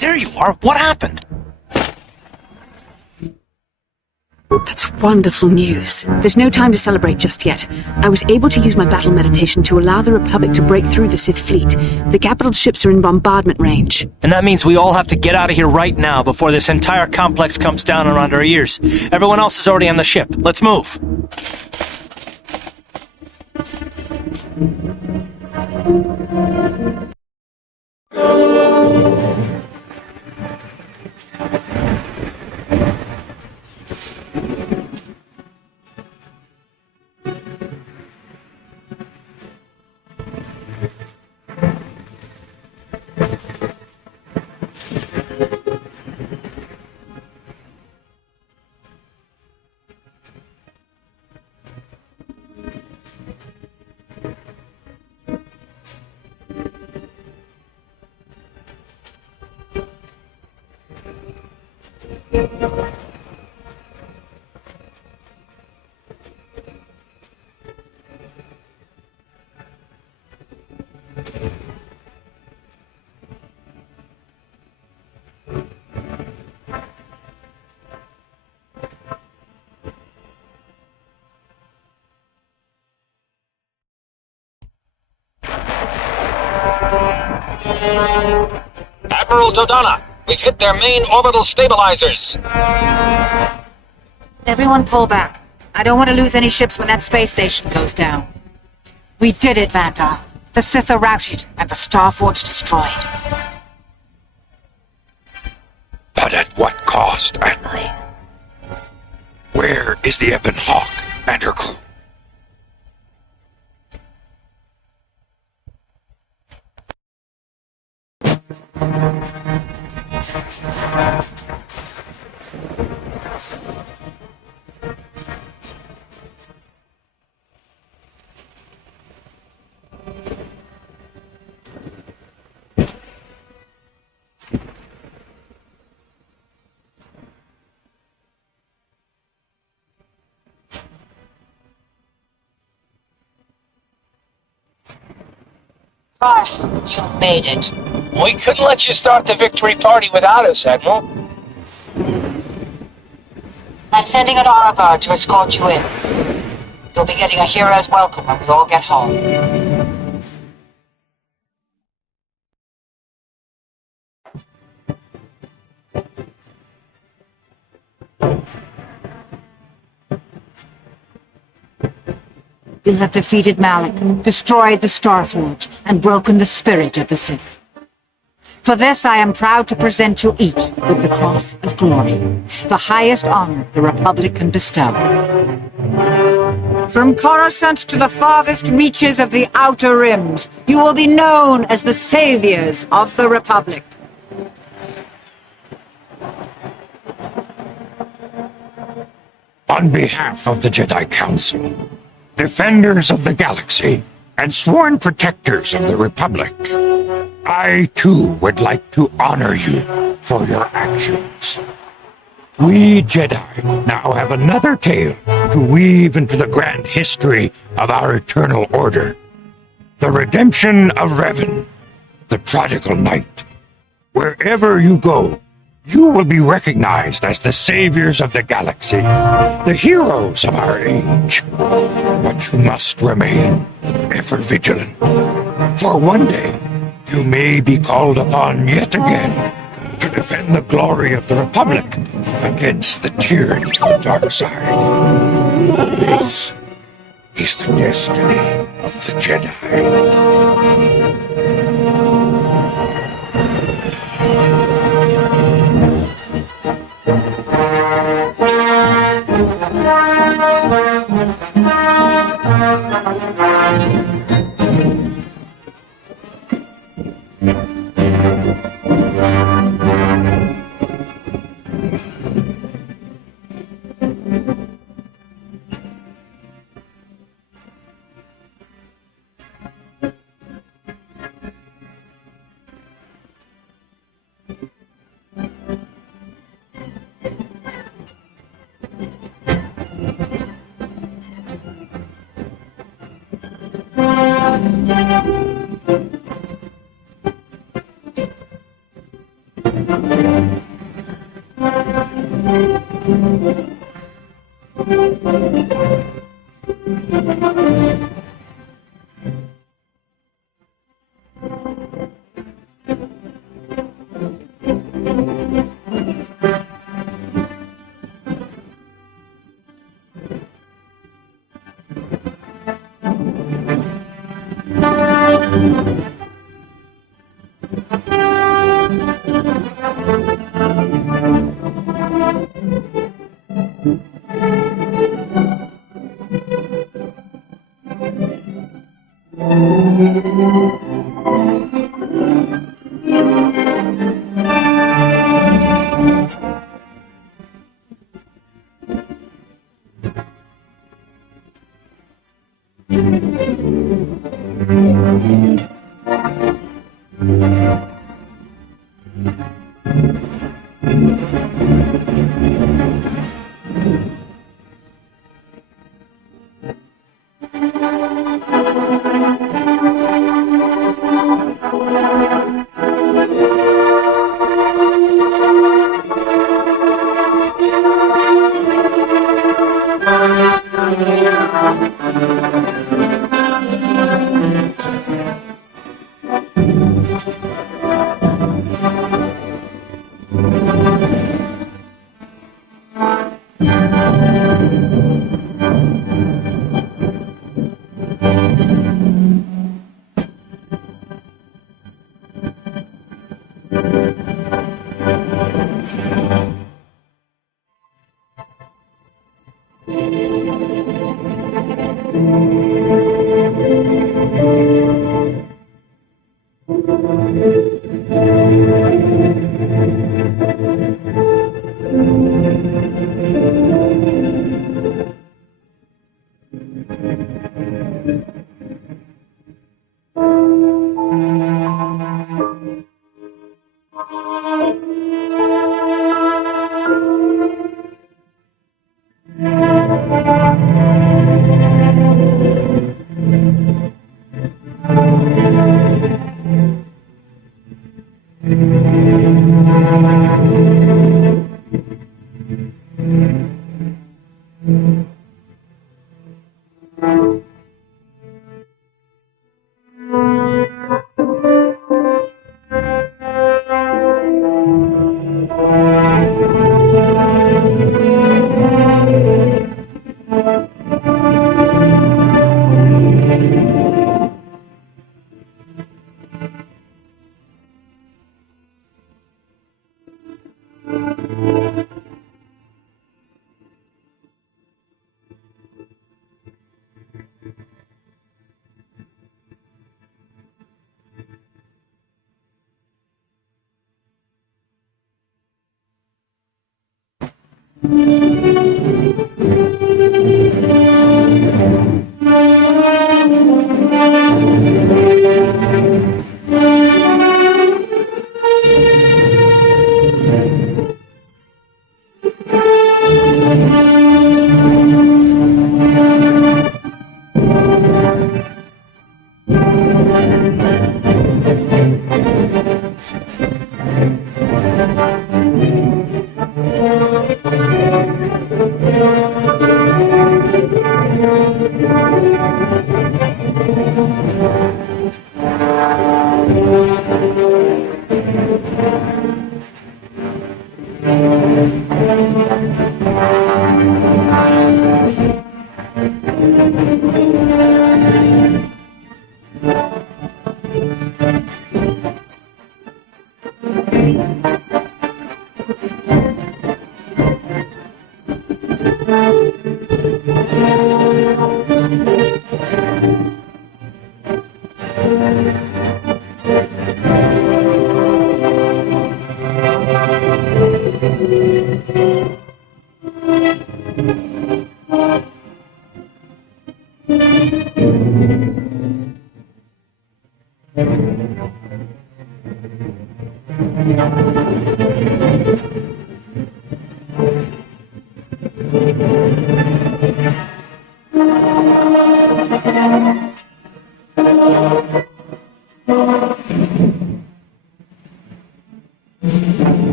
There you are. What happened? That's wonderful news. There's no time to celebrate just yet. I was able to use my battle meditation to allow the Republic to break through the Sith fleet. The capital ships are in bombardment range. And that means we all have to get out of here right now before this entire complex comes down around our ears. Everyone else is already on the ship. Let's move. Admiral Dodonna, we've hit their main orbital stabilizers. Everyone pull back. I don't want to lose any ships when that space station goes down. We did it, Vandar. The Sith are routed, and the Starforge destroyed. But at what cost, Admiral? Where is the Ebon Hawk and her crew? You made it. We couldn't let you start the victory party without us, Admiral. I'm sending an honor guard to escort you in. You'll be getting a hero's welcome when we all get home. You have defeated Malak, destroyed the Starforge, and broken the spirit of the Sith. For this, I am proud to present you each with the Cross of Glory, the highest honor the Republic can bestow. From Coruscant to the farthest reaches of the Outer Rims, you will be known as the saviors of the Republic. On behalf of the Jedi Council, defenders of the galaxy, and sworn protectors of the Republic, I too would like to honor you for your actions. We Jedi now have another tale to weave into the grand history of our eternal order. The redemption of Revan, the prodigal knight. Wherever you go, you will be recognized as the saviors of the galaxy, the heroes of our age. But you must remain ever vigilant, for one day you may be called upon yet again to defend the glory of the Republic against the tyranny of the dark side. This is the destiny of the Jedi.